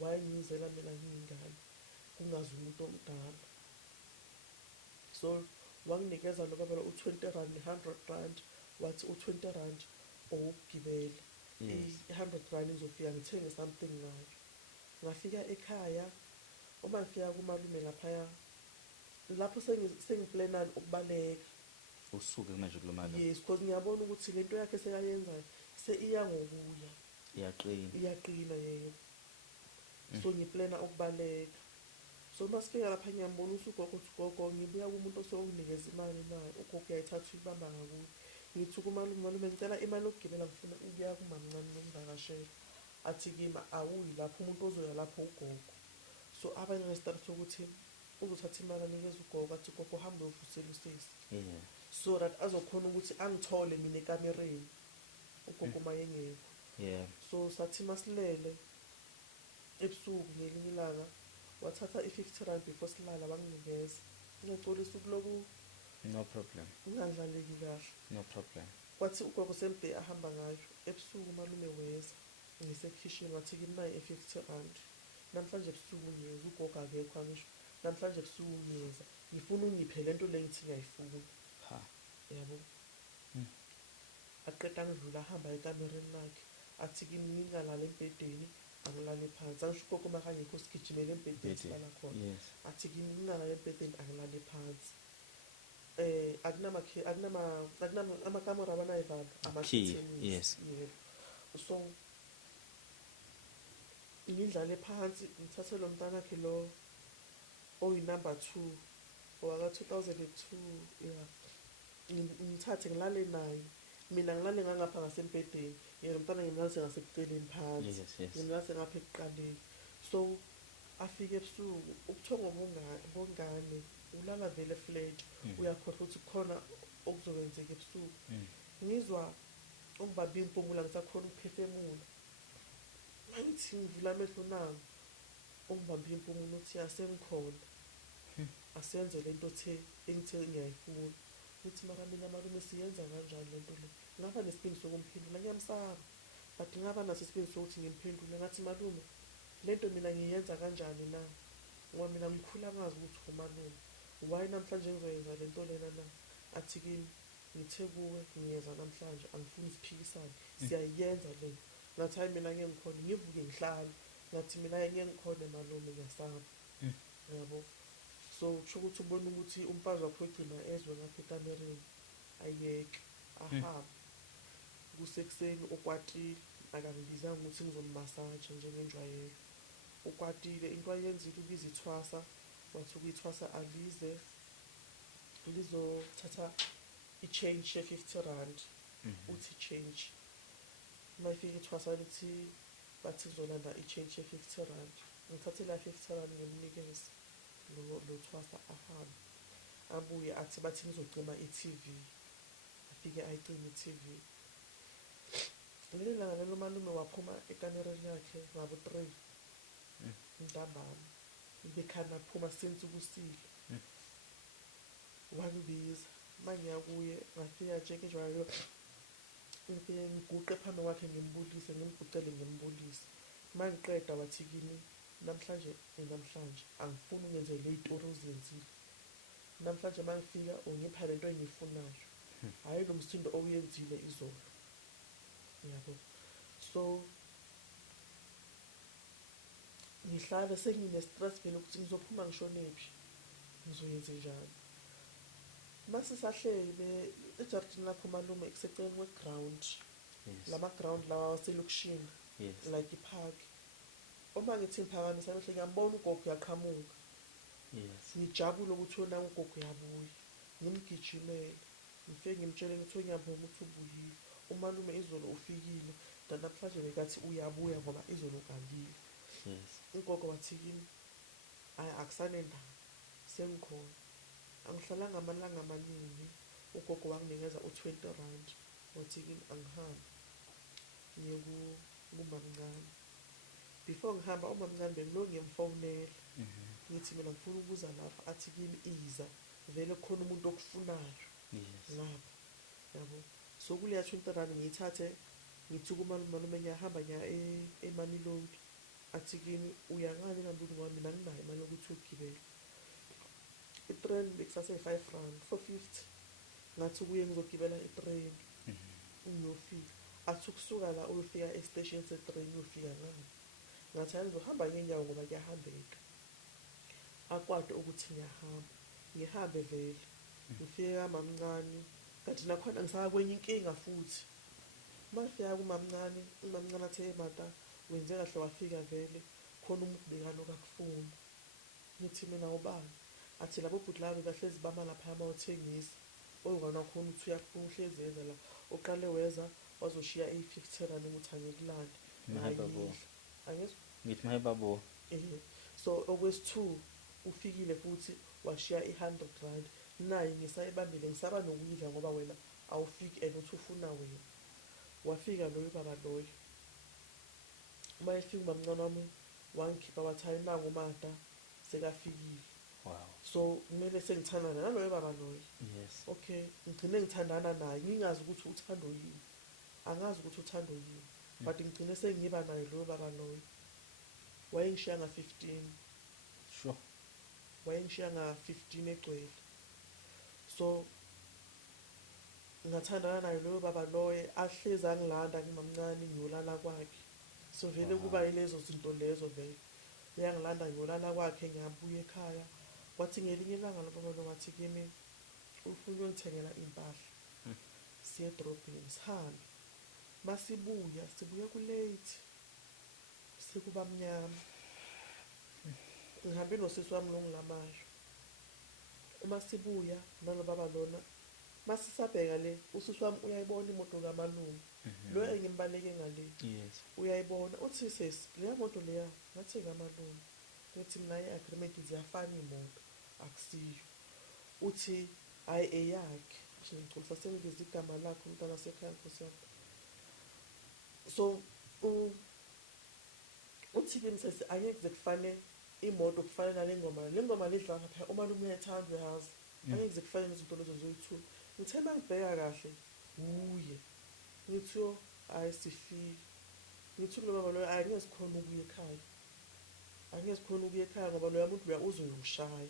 Wayengizela mina ngiyingane kungazi umuntu omdala. So wanginikeza lo baba lo u-20 rand ne-100 rand. Wathi u-20 rand owokugibela, i-100 rand izofika ngithenge something ngayo. Ngafika ekhaya, uma ngifika kumalume laphaya lapho sengiplanani ukubaleka. Usuke manje kulo malume. Yes, because ngiyabona ukuthi lento yakhe sekayenzayo iya ngokuya. Iyaqina yebo. So ngiplana ukubaleka. So masifika lapha ngiyambona ugogo uthi gogo ngibuya kumuntu osewunikeza imali nayo. Ugogo uyayithatha uyibamba ngakuyo. Ngithi kumalume ngicela imali yokugibela ngifuna ukuya kumamncane ngomvakashela. Athi kimi awuyi lapho umuntu ozoya lapho ugogo. So abanye ngesithathu sokuthi uzothatha imali anikeza ugogo athi ugogo hamba uyovusela usisi. So that azokhona ukuthi angithole mina ekamereni ugogo mayengekho. So sathi masilele ebusuku ngelinye ilanga wathatha i-50 rand before silala wanginikeza. Ngiyaxolisa ukuloku No problem. Ungadlaleki kahle. No problem. Kwathi ugogo sembe ahamba ngayo ebusuku malume weza ngisekhishini wathi kimi nayi e-50 rand. Namhlanje ebusuku ngiyeza ugogo akekho angisho. Namhlanje ebusuku ngiyeza ngifuna ungiphe lento le ngithi ngiyayifuna. Yabo. Aqeda ngidlula ahamba ekamereni lakhe. Athi kimi ngingalala embhedeni angilale phansi. Angisho ugogo makangekho sigijimele embhedeni silala khona. Athi kimi ngingalala embhedeni angilale phansi. Amakamera abanayivalo ama-curtains. Yes. Yebo. So ngidlale phansi ngithathe lo mntana wakhe lo oyi-number 2 owaka-2002 ngithathe ngilale naye. Mina ngilale ngangapha ngasembhedeni yena umntwana ngimlalise ngasekuceleni phansi. Ngimlalise ngapha ekuqaleni. So afike ebusuku ubuthongo bongane ulala vele flat. Uyakhohlwa ukuthi kukhona okuzokwenzeka ebusuku. Ngizwa ungibambe impumula ngisakhona ukuphefemula. Mangithi ngivula amehlo nangu ungibambe impumula uthi asengikhona. Asenze lento engithe ngiyayifuna. Uthi mara mina malume siyenza kanjani lento le? Ngaba nesibindi sokumphendula ngiyamsaba. But ngaba naso isibindi sokuthi ngimphendule ngathi malume lento mina ngiyenza kanjani na? Ngoba mina ngikhula ngazi ukuthi umalume. Why namhlanje ngizoyenza lento lena na? Athi kimi ngithe kuwe ngiyeza namhlanje angifuni isiphikisane. Siyayenza lento. Ngathi hayi mina ngeke ngikhona ngivuke ngihlale. Ngathi mina ngeke ngikhona malume ngiyasaba. Yabo. So kusho ukuthi ubona ukuthi umfazi wakho egcina ezwe ngapha ekamereni ayeke ahamba. Kusekuseni ukwatile akangibizanga ukuthi ngizommasaja njengenjwayelo. Ukwatile into ayenzile ubiza ithwasa. Wathi ukuyithwasa alize lizothatha i-change ye-50 rand. Uthi change. Mayifika ithwasa lithi bathi ngizolanda i-change ye-50 rand. Ngithathe la 50 rand ngimnikeze lo thwasa ahamba. Abuye athi bathi ngizocima i-TV. Afike ayicima i-TV. Leli langa lelo malume waphuma ekamereni yakhe ngabo 3 ntambama. Bekhana phuma senze ubusile. Wangibiza mangiyakuye ngafika njengenjwayelo. Ngifike ngiguqe phambi kwakhe ngimbulise ngimguqele ngimbulise. Mangiqeda wathi kimi namhlanje angifuni ungenze le zitori ozenzile. namhlanje uma ngifika ungipha lento engiyifunayo, hhayi lo msindo owuyenzile izolo, yabo. So ngihlale sengine-stress vele ukuthi ngizophuma ngishonephi, ngizoyenze njani. Masisahlele ejardini lakho malume kuseceleni kwe-ground, Yes. lama-ground lawa waselokishini, Yes. like ipark. Uma ngithi ngiphakamisa amehlo ngiyambona ugogo uyaqhamuka, Yes. ngijabule ukuthi wona ugogo uyabuya, ngimgijimele, ngifike ngimtshele ukuthi ngiyabonga ukuthi ubuyile, umalume izolo ufikile, namhlanje bekathi uyabuya ngoba izolo kalile. Yes. Ugogo wathi kimi, akusanendaba, sengikhona. Angihlalanga amalanga amaningi, ugogo wanginikeza u-20 rand, wathi kimi angihambe ngiye kumamncane. Before ngihamba umamncane bengilo ngiyamfonela, ngithi mina ngifuna ukuza lapha, athi kimi iza, vele kukhona umuntu okufunayo Yes. ngapha, yabo. So kuleya 20 rand ngiyithathe, ngithi kumalume ngiyahamba ngiya eManilodi, athi kimi uyangani ngambuni ngoba mina nginayo imali yokuthi ugibele. Itrain bekusase-5 rand, 450. Ngathi kuye ngizogibela itrain ngiyofika. Athi ukusuka la uyofika esiteshini setrain uyofika ngani. Ngathi hayi ngizohamba ngenyawo ngoba kuyahambeka. Akwade ukuthi ngihambe vele. Ngifike kamamncane, kanti nakhona ngisaka kwenye inkinga futhi. Mafika kumamncane, umamncane athe mata wenze kahle wafika vele, khona umuntu bekanoku akufuna. Ngithi mina ubani? Athi labo bhuti labo bahlezi bama lapha bawuthengisa. Oyukona khona ukuthi uyafuna uhlezi yeza la. Uqale weza wazoshiya i-50 rand ukuthi angikulande. Angizwa? Ngithi mahebabo. So okwesi-2 ufikile futhi washiya i-100 rand. Naye ngisayibambile ngisaba nokuyidla ngoba wena awufiki and uthi ufuna wena. Wafika loyo baba loyo. Uma efika umamncane wami wangikhipha wathi hayi nangu umata sekafikile. Wow. So kumele sengithandana naloyo baba loyo. Yes. Okay, ngigcine ngithandana naye ngingazi ukuthi uthando yini. Angazi ukuthi uthando yini. But ngigcine sengiba naye loyo baba loyo. Wayengishiya nga-15. Sure. Wayengishiya nga-15 egcwele. So ngathandana naye loyo baba loyo, ahlezi angilanda ngimamncane ngiyolala kwakhe. So vele kuba yilezo zinto lezo vele. Uyangilanda ngiyolala kwakhe ngiyabuya ekhaya. Wathi ngelinye ilanga lo baba lo wathi kimi ufuna ukungithengela impahla. Siye edrobheni sihambe. Sibuya ku-late. Sekuba mnyama. Ngihambe nosisi wami lo ngilamayo. Uma sibuya nalo baba lona, masisabheka le, usisi wami uyayibona imoto kamalume. Lo engimbaleke ngale. Yes. Uyayibona uthi sesi leya moto leya ngathi kamalume. Ngithi mina i-agreement ziyafana imoto, akusiyo. Uthi hayi eyakhe. Ngicela sengibiza igama lakho umntana wasekhaya Nkosi yami. So uthi kimi sesi angeke kuze kufane imoto kufana nale ngoma. Le ngoma lidla lapha umalume uyayithanda uyazi. Angeke kuze kufane nezinto lezo zoyi-2. Ngithe mangibheka kahle uye. Ngithi yo hayi sifile. Ngithi kulo baba loyo angeke sikhona ukuya ekhaya. Angeke sikhona ukuya ekhaya ngoba loya muntu loya uzoyushaya.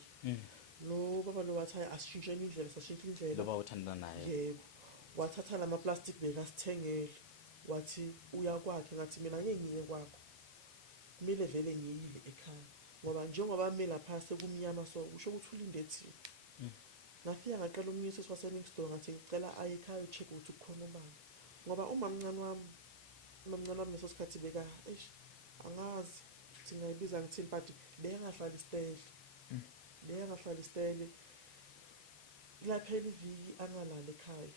Lo baba lo wathi asishintsheni indlela, sashintsha indlela. Loba uthandana naye. Yebo. Wathatha lama plastic bekasithengele. Wathi uya kwakhe ngathi mina ngeke ngiye kwakho. Kumele vele ngiyile ekhaya. Ngoba njengoba mina phase kumnyama so usho ukuthi ulinde thina. Ngafika ngaqala umnyisi waseNixton ngathi ngicela aye ekhaya ucheck ukuthi kukhona ubani. Ngoba umamncane wami leso sikhathi beka angazi ukuthi ngayibiza ngithini but beyangahlala isitele. Beyangahlala isitele. Laphela iviki angalala ekhaya.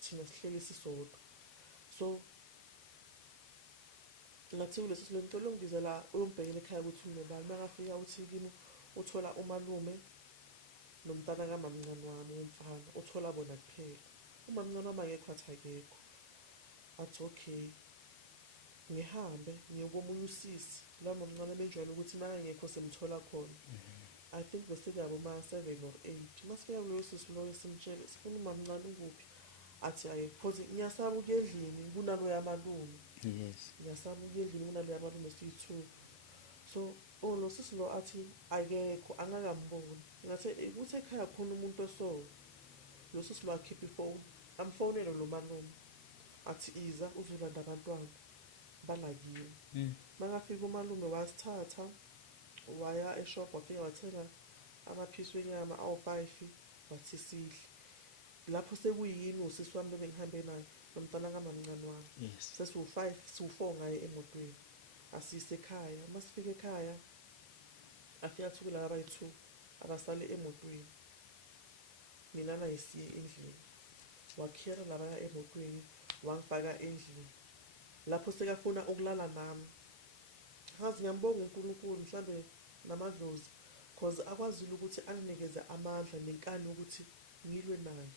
Thina sihlele sisodwa. So ngathi kulesi silo ngicela ungibizela uyombhekela ekhaya ukuthi unobani. Mangafika uthi kimi uthola umalume nomntana kamamncane wami womfana, uthola bona kuphela. Umamncane wami akekho athi akekho. Athi okay. Ngihambe ngiye komunye usisi. La mamncane benjwayele ukuthi nakangekho semthola khona. I think bese kuyabo ma-7 or 8. Masifika kuloyo sisi loyo simtshele sifuna umamncane ukuphi. Athi ayekho phoze ngiyasaba ukuya endlini kunalo yamalume. Yes. Ngiyasaba ukuya endlini kunalo yamalume siyi-2. So lo sisi lo athi akekho angakamboni ngathi ukuthi ekhaya khona umuntu lo sisi lo akhipha ifoni amfonele lo malume athi iza uzolanda abantwana balakiwe. Makafika umalume wasithatha waya eshop wafika wathenga amaphisi wenyama awu-5 wathi sidle. Lapho sekuyini usisi wami bebengihambe naye nomntwana kamamncane wami. Yes. Sesiwu-5 siwu-4 ngaye emotweni asiyise ekhaya. Masifika ekhaya afika athuke laba abayi-2 abasale emotweni. Mina nayisiye endlini. Wakhiyela labaya emotweni wangifaka endlini. Lapho sekafuna ukulala nami. Ngazi ngiyambonga uNkulunkulu mhlambe namadlozi cause akwazile ukuthi anginikeze amandla nenkani ukuthi ngilwe naye.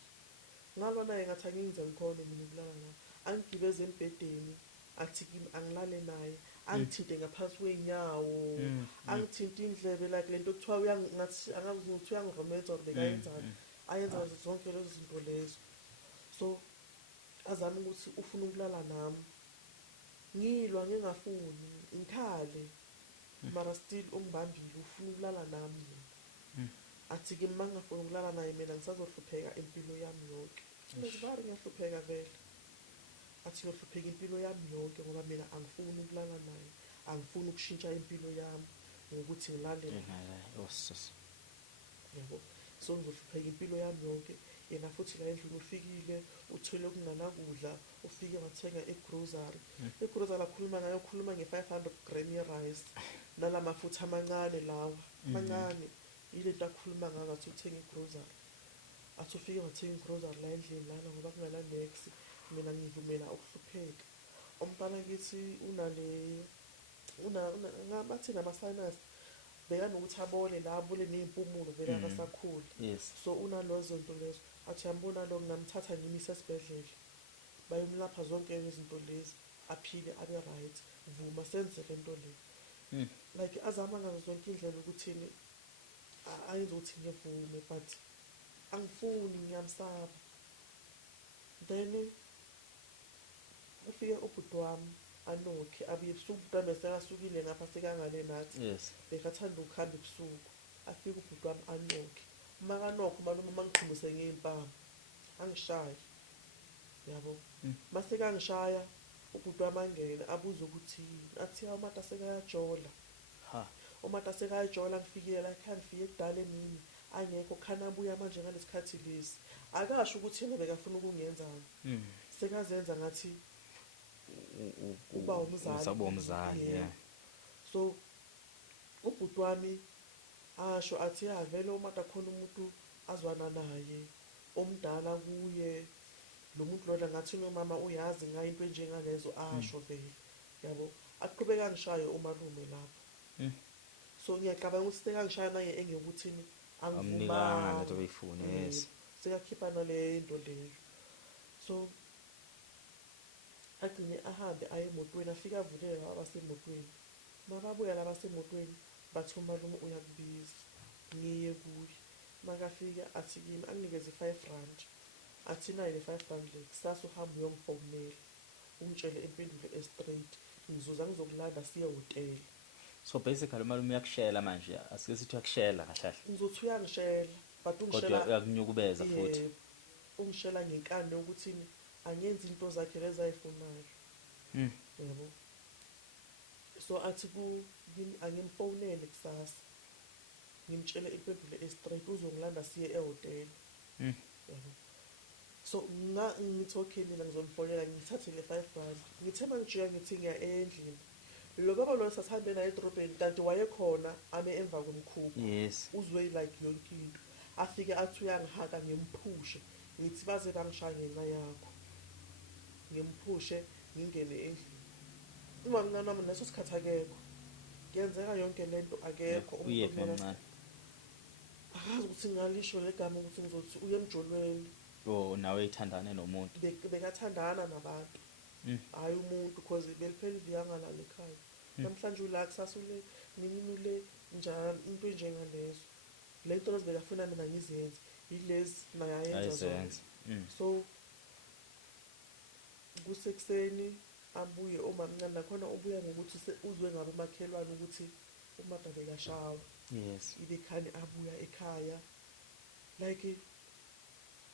Ngalwa naye ngathi angingenze ngikhono mina ukulala naye. Angigibeze embhedeni athi kimi angilale naye. Angithinte ngaphansi kweenyawo. Angithinte indlebe like lento kuthiwa uyangathi angazi ukuthi uyangiromenza or bekayenzani. Ayenza zonke lezo zinto lezo. So azama ukuthi ufuna ukulala nami. Ngilwa ngingafuni ngikhale mara still ungibambile ufuna ukulala nami. Athi ke mangafuna ukulala naye mina ngisazohlupheka impilo yami yonke. Ngizibari ngiyahlupheka vele. Athi ngihlupheka impilo yami yonke ngoba mina angifuni ukulala naye. Angifuni ukushintsha impilo yami ngokuthi ngilale naye. Yabo. So ngizohlupheka impilo yami yonke. Yena futhi la endlini ufikile uthole kunganakudla ufike wathenga egrocery. Egrocery akhuluma nge-500 gram ye-rice nalamafutha amancane lawa amancane yilento akhuluma ngayo athi uthenga igrocery. Athi ufike wathenga igrocery la endlini lana ngoba kungala nex mina ngivumela ukuhlupheka. Umntwana kithi ngabathi nama-sinus bekanokuthi abole la abole ney'mpumulo vele akasakhuli. Yes. So unalozo zinto lezo athi yambona lo nginamthatha ngimisa esibhedlela bayomlapha zonke izinto lezi aphile abe right vuma senze lento le. Like azama ngazo zonke indlela ukuthi ayenze ukuthi ngivume but angifuni ngiyamsaba. Then ufike ubhuti wami anokhe abuye ebusuku ubhuti wami sekasukile ngapha sekangale nathi. Yes. Bekathanda ukuhamba ebusuku afike ubhuti wami anokhe. Makanokho umalume mangiqhumuse ngey'mpawu angishaye yabo. Mase kangishaya ubhuti wami angene abuze ukuthi athi umata sekayajola. Umata sekayajola ngifikile la ekhaya ngifike kudala emini angekho khana abuya manje ngalesikhathi lesi akasho ukuthi yena bekafuna ukungenzani. Sekazenza ngathi uba umzali. So ubhuti wami asho athi vele umata khona umuntu azwana naye omdala kuye lo muntu lona ngathi nomama uyazi ngayo into enjengalezo asho vele yabo. Aqhubeka angishaye umalume lapho. So ngiyacabanga ukuthi sekangishaya naye engekuthini amnikanga lento beyifuna. Yes. Sekakhipha nale nto leyo. So agcine ahambe aye emotweni afike avulele laba basemotweni. Mababuya laba basemotweni bathi umalume uyakubiza ngiye kuye. Makafika athi kimi anginikeze 5 rand. Athi nayi le 5 rand le kusasa uhamba uyongifonela ungitshele impendulo straight ngizoza ngizokulanda siye hotel. So basically umalume uyakushela manje asike sithi uyakushela kahle. Ngizothi uyangishela but ungishela kodwa uyakunyukubeza futhi. Ungishela ngenkani ukuthi angenzi into zakhe lezi ayifunayo. Yabo. So athi kimi angimfonele kusasa ngimtshele impendulo straight uzongilanda siye ehotel. Yabo. So ngithi okay mina ngizomfonela ngithathe le 5 rand. Ngithe mangijika ngithi ngiya endlini. Lo baba lo sasihambe naye edrobheni kanti wayekhona ame emva komkhukhu. Yes. Uzwe like yonke into. Afike athi uyangihaka ngimphushe. Ngithi baze bangishaya ngenxa yakho. Ngimphushe ngingene endlini. Uma mncane wami neso sikhathi akekho. Kuyenzeka yonke lento akekho umuntu omncane. Akazi ukuthi ngalisho legama ukuthi ngizothi uye emjolweni. Nawe ithandane nomuntu. Bekathandana nabantu. Hayi umuntu because beliphela iviyanga la ekhaya. Namhlanje ula kusasule nini ule njalo into enjengalezo. Le nto lezi bekafuna mina ngizenze yilezi naye ayenza zona. So kusekuseni abuye omamncane nakhona ubuya ngokuthi uzwe ngabo makhelwane ukuthi umata bekashawa Yes. ibekhane abuya ekhaya like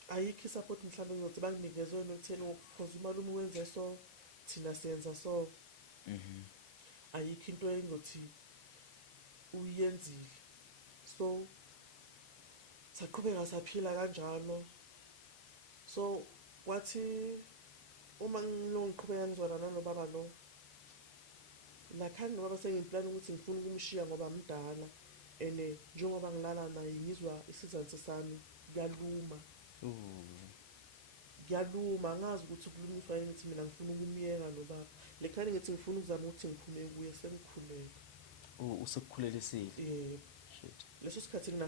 ayikho i-support mhlawumbe ngizothi banginikeze wena ekutheni because umalume wenze so thina siyenza so ayikho into engizothi uyenzile so saqhubeka saphila kanjalo so kwathi uma ngiqhubeka ngizwana nanobaba lo lakhani nobaba sengiplana ukuthi ngifuna ukumshiya ngoba mdala and njengoba ngilala naye ngizwa isizansi sami kuyaluma angazi ukuthi ukulumiswa yini ngithi mina ngifuna ukumyeka lo baba lekhani ngithi ngifuna ukuzama ukuthi ngiphume kuye sengikhulelwe usekukhulelisile yebo shit leso sikhathi ngina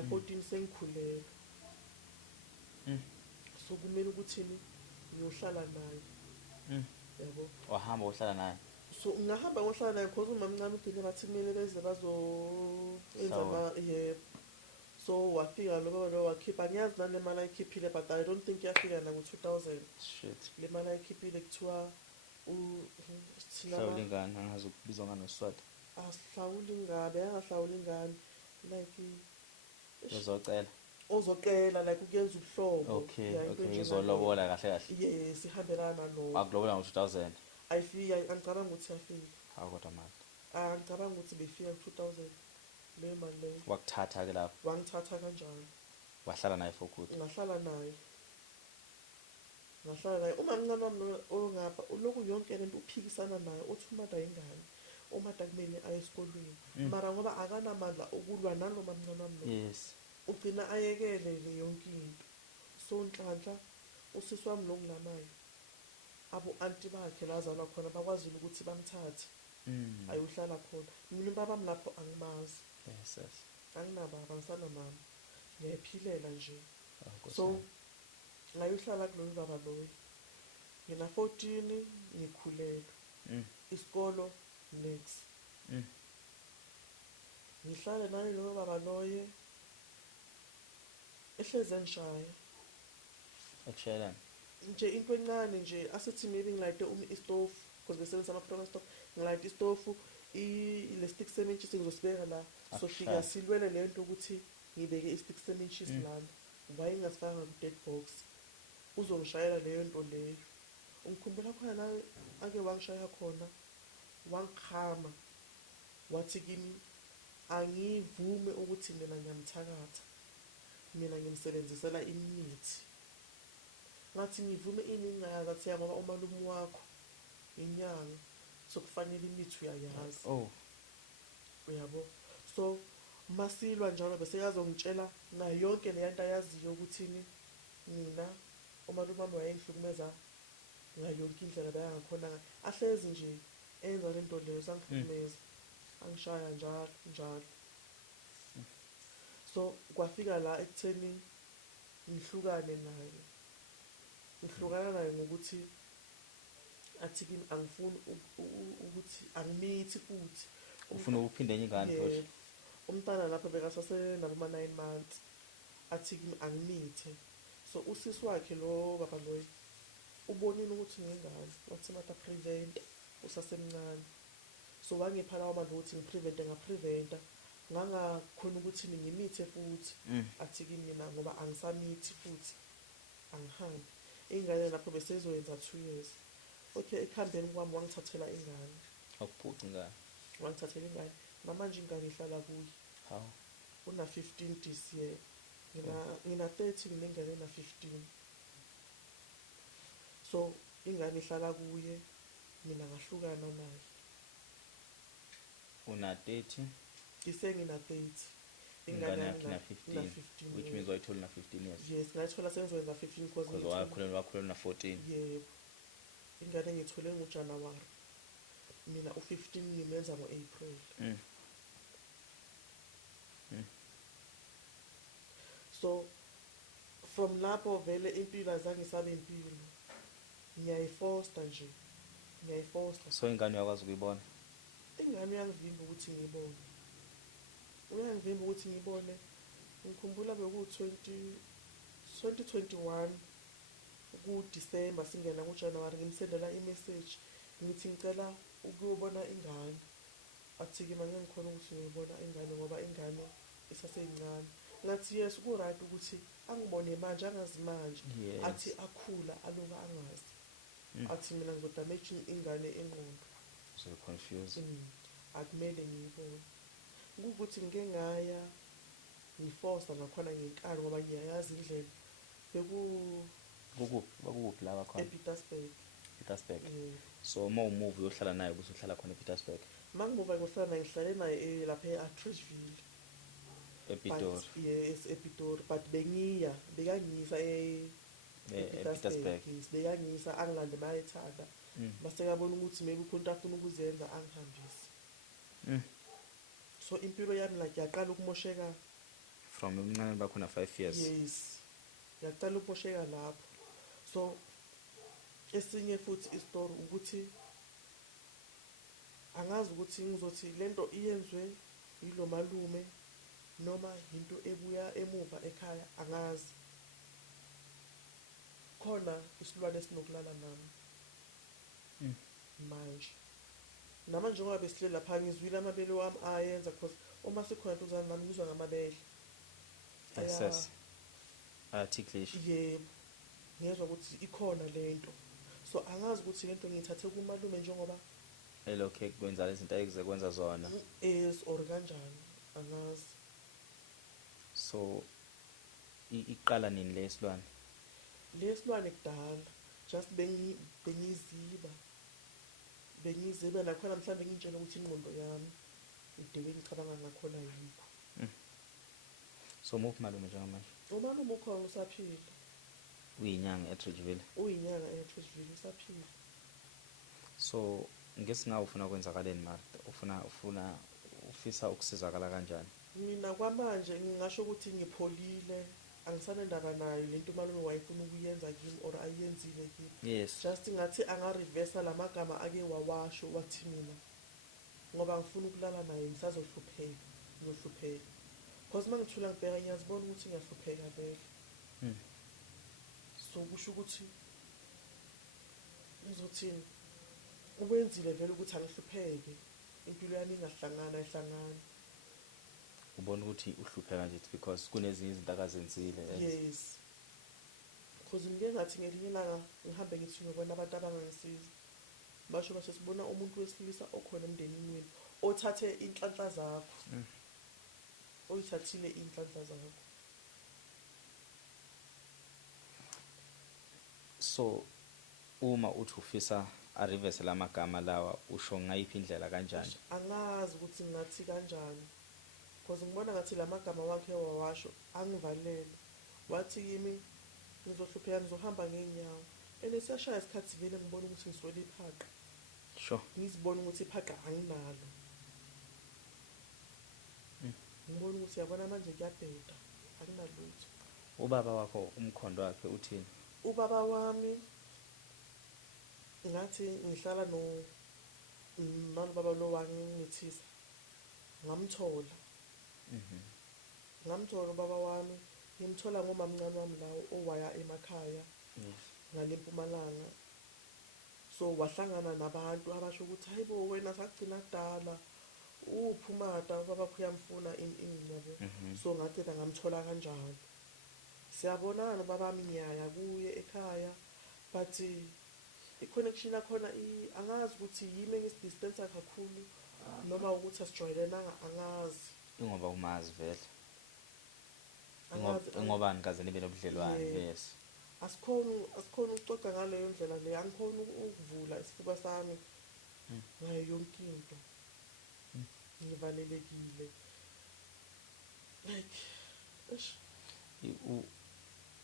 14 sengikhulelwe so kumele ukuthini ngiyohlala naye yabo wahamba uhlala naye so ngahamba ngohlala naye because umama mncane ugcine bathi kumele beze bazoyenza yebo so wafika lo baba lo wakhipha ngiyazi nale mali ayikhiphile but I don't think yafika nango-2000 shit le mali ayikhiphile kuthiwa hlawula ingane angazi ukubizwa nganoswati asihlawuli ingabe angahlawuli ingane like uzocela ozoqela like ukuyenza ubuhlobo okay izolobola kahle yes ihambelana nalo akulobola ngo-2000 ayifika angicabanga ukuthi yafika hawu kodwa mali ngicabanga ukuthi befika ku-2000 leyo mali leyo wakuthatha-ke lapho wangithatha kanjalo wahlala naye for good ngahlala naye uma mncane wami ongapha ulokhu yonke lento uphikisana nayo uthi umata ingane umata kumele aye esikolweni mara ngoba akanamandla okulwa nanoma mncane wami yes ugcina ayekele le yonke into so nhlanhla usisi wami lo ngilanayo abo-anti bakhe lazalwa khona bakwazile ukuthi bamthathe ayohlala khona mina ubabami lapho angimazi yes anginababa ngisana mama ngiyayiphilela nje so ngayohlala kuloyo baba loyo ngina 14 ngikhulelwe isikolo next ngihlale nani loyo baba loye ehleze ngishaya ekushayelana nje into encane nje asithi maybe ngilayite istofu because besebenzisa ama-proton stove ngilayite istofu le stick sementshisi ngizosibeka la sofika silwele leyo nto ukuthi ngibeke i-stick sementshisi lana wayengasifanga ku-dead box uzongishayela leyo nto leyo ngikhumbula khona nawe ake wangishaya khona wangikhama wathi kimi angivume ukuthi mina ngiyamthakatha mina ngimsebenzisela imithi ngathi ngivume ini ngingakathi ngoba umalume wakho inyanga sokufanele imithi uyayazi uyabo so masilwa njalo bese yazongitshela nayo yonke le nto ayaziyo ukuthi mina umalume wami wayengihlukumeza ngayo yonke indlela bayangakhona ahlezi nje enza lento leyo sangihlukumeza angishaya njalo so kwafika la ekutheni ngihlukana naye ngokuthi athi kimi angifuni ukuthi angimithi futhi ufuna ukuphinde enye ingane futhi umntana lapho bekasase naboma 9 months athi kimi angimithe so usisi wakhe lo baba loyo ubonile ukuthi ngingane wathi mata prevent usasemncane so wangipha lawo manje ukuthi ngiprevente ngapreventa ngangakhona ukuthi ngimithe futhi athi kimi mina ngoba angisamithi futhi angihambi ingane lapho bese izoyenza 2 years okay ekuhambeni kwami wangithathela ingane awuphuci ingane wangithathela ingane namanje ingane ihlala kuye how una 15 this year ngina 30 nginengane na 15 so ingane ihlala kuye mina ngahlukana naye una 30 isengina 30 ingane yakhe na 15 which means wayithola na 15 years yes ngayithola sengizoyenza 15 because wakhulelwa na 14 yebo ingane ngithole ngoJanuary mina u15 ngimenza ngoApril so from lapho vele impilo azange sabe impilo ngiyayifoster so ingane uyakwazi ukuyibona ingane uyangivimba ukuthi ngiyibone ngikhumbula beku-2021 ku-December singena kuJanuary ngimsendela imessage ngithi ngicela ukuyobona ingane. Athi-ke manje ngikhona ukuthi ngiyibona ingane ngoba ingane isaseyincane. Ngathi yes ku-right ukuthi angibone manje angazi manje. Yes. Athi akhula aloku angazi. Athi mina ngizodamage ingane engqondo. So confused. Akumele ngiyibone. Kukuthi ngike ngaya ngifosa ngakhona ngenkani ngoba ngiyayazi indlela. Bakuphi la bakhona? ePietersburg. Petersburg. Yeah. So uma umuvi uyohlala naye bese uhlala khona ePetersburg. Mangimuva ngihlala naye ngihlale naye lapha e-Atteridgeville. ePitori. Yes, ePitori. But bekangiyisa ePietersburg. Yes, bekangiyisa angilande bayethanda. Base ngabona ukuthi maybe ukhona into afuna ukuzenza angihambise. So impilo yami like yaqala ukumosheka From umncane bakhona 5 years. yes. Yaqala ukumosheka lapho. So esinye futhi istory ukuthi angazi ukuthi ngizothi lento iyenzwe yilo malume noma into ebuya emuva ekhaya angazi. Khona isilwane esinokulala nami. Manje namanje ngoba besihleli lapha ngizwile amabele wami ayenza because uma sikhona duzane nami ngizwa ngamabele Yes. Ticklish. yebo ngiyezwa ukuthi ikhona lento. So angazi ukuthi lento ngiyithathe kumalume njengoba Elokhe kwenza lezinto ayekuzekwenza zona. or kanjani angazi. So iqala nini lesilwane? Lesilwane kudala just bengiziba nakhona mhlawumbe ngitshela ukuthi ingqondo yami idebe ngicabanga ngakhona yikho. So muphi malume njengamanje? Umalume ukhona usaphila. Uyinyanga eAtteridgeville. Uyinyanga eAtteridgeville usaphila. So ngesingawe ufuna kwenzakaleni Martha? Ufisa ukusizakala kanjani? Mina kwamanje ngingasho ukuthi ngipholile. Angisanendaba nayo lento umalume wayefuna ukuyenza kimi or ayenzile kimi. Yes. Just ngathi angareversa lamagama ake wawasho wathi mina ngoba ngifuna ukulala naye ngisazohlupheka ngohlupheka. Because mangithula ngibheka ngiyazibona ukuthi ngiyahlupheka vele. So kusho ukuthi ngizothini ubenzile vele ukuthi angihlupheke impilo yami ingahlangana. Ubona ukuthi uhlupheka nje because kunezinye izinto akazenzile. Yes. Because ngike ngathi ngelinye ilanga ngihambe ngithi ngibona abantu abangangisiza. Basho basesibona umuntu wesilisa okhona emndenini wenu othathe inhlanhla zakho. Oyithathile inhlanhla zakho. So uma uthi ufisa reverse lamagama lawa usho ngayiphi indlela kanjani? Angazi ukuthi ngathi kanjani. Because ngibona ngathi lamagama wakhe wawasho angivalele. Wathi kimi ngizohlupheka ngizohamba ngeenyawo. Siyashaya isikhathi vele ngibona ukuthi ngiswele iphaqa. Sure. Ngizibona ukuthi iphaqa anginalo. Ngibona ukuthi yabona manje kuyabheda akunalutho. Ubaba wakho umkhondo wakhe uthini? Ubaba wami ngathi ngihlala nalobaba lo wangithisa. Ngamthola. Ngamthola ubaba wami ngimthola ngomamncane wami lawo owaya emakhaya. Ngale Mpumalanga. So wahlangana nabantu abasho ukuthi hayibo wena sagcina kudala uphumata ubaba uyamfuna ingcebo. So ngathi ngamthola kanjalo. Siyabonana ubaba wami ngiyaya kuye ekhaya but i-connection yakhona angazi ukuthi yimi ngisidistance kakhulu noma ukuthi asijwayelana angazi. Ingoba umazi vele. Angazi ngoba nikaze nibe nobudlelwane. Yes. Asikhona ukucoca ngaleyo ndlela le angikhona ukuvula isifuba sami ngayo yonke into. Ngivalelekile. Like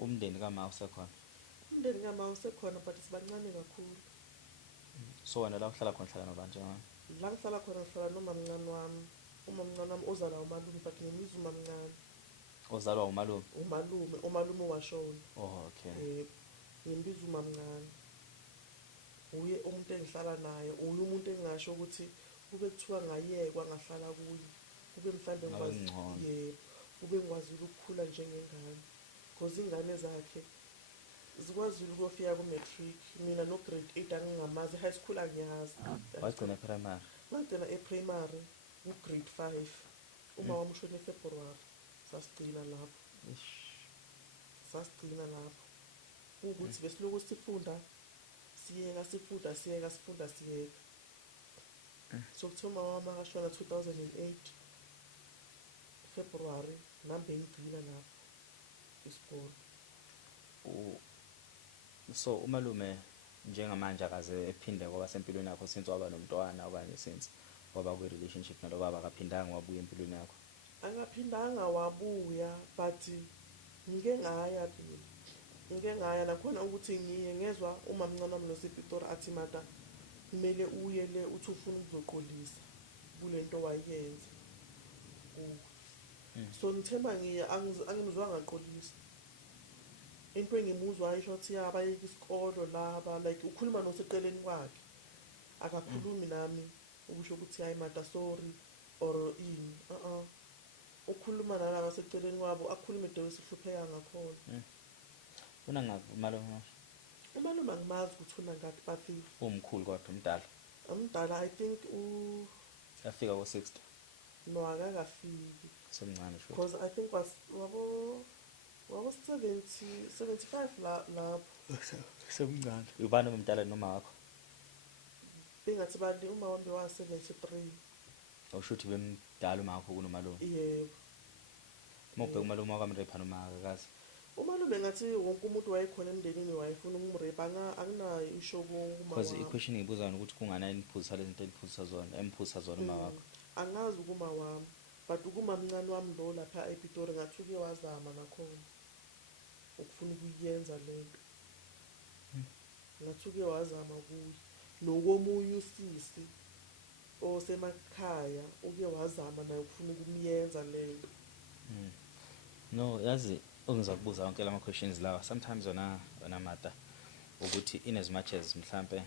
umndeni kama usekhona? Umndeni kama usekhona but sibancane kakhulu. So wena la uhlala khona hlala nobani njengani? La ngihlala khona ngihlala nomamncane wami. Umamncane wami ozala umalume but ngimiza umamncane. Ozalwa umalume? Umalume washona. Oh okay. Ngimbiza umamncane. Uye umuntu engihlala naye, uye umuntu engasho ukuthi kube kuthiwa ngayekwa ngahlala kuye. Kube mhlambe ngikwazi kube ngikwazile ukukhula njengengane. Because ingane zakhe zikwazile ukuyofika ku-matric mina no-grade 8 angingamazi i-high school angiyazi wagcina primary ngagcina e-primary ku-grade 5 uma wami ushone eFebruary sasigcina lapho ukuthi besilokhu sifunda siyeka so kuthiwa uma wami akashona 2008 February nami bengigcina lapho isikole. so umalume njengamanje akaze ephinde kwaba sempilweni yakho since waba nomntwana okanye since waba kwi-relationship nalo baba akaphindanga wabuya empilweni yakho? Angaphindanga wabuya but ngike ngaya nakhona ukuthi ngiye ngezwa umamncane wami noSepitori athi mata kumele uye le uthi ufuna ukuzoqolisa kule nto wayenza. So ngithemba ngiye angimzwanga ngaqolisa. Into engimuzwa ayisho ukuthi yabayeka isikolo laba like ukhuluma noseqeleni kwakhe akakhulumi nami ukusho ukuthi hayi mata sorry or ini ukhuluma nalaba seceleni kwabo akhulume de wesihlupheka ngakhona. Una ngaphi umalume? Umalume angimazi ukuthi una ngaphi but umkhulu kodwa umdala. Umdala I think Afika ko-60. No akakafiki. Semncane sho. Because I think wabo 75 lapho. Semncane. Ubani umdala noma wakho? Bengathi bali uma wami wa 73. Awushuthi bemdala uma wakho kunomalume? Yebo. Mobhe umalume wakamrepa noma akakazi? Umalume ngathi wonke umuntu wayekhona emndenini wayefuna umrepa anginayo isho kuma. Because i-question ngibuza ukuthi kungana iniphuza lento emphuza zona uma wakho. Angazi kuma wami but ukumamncane wami lo lapha ePitori ngathi uke wazama nakhona ukufuna ukuyenza lento. Ngathi uke wazama kuye nokomunye usisi osemakhaya uke wazama naye ukufuna ukumyenza lento. No, yazi ungiza kubuza wonke lama questions lawa sometimes wena mata ukuthi in as much as mhlambe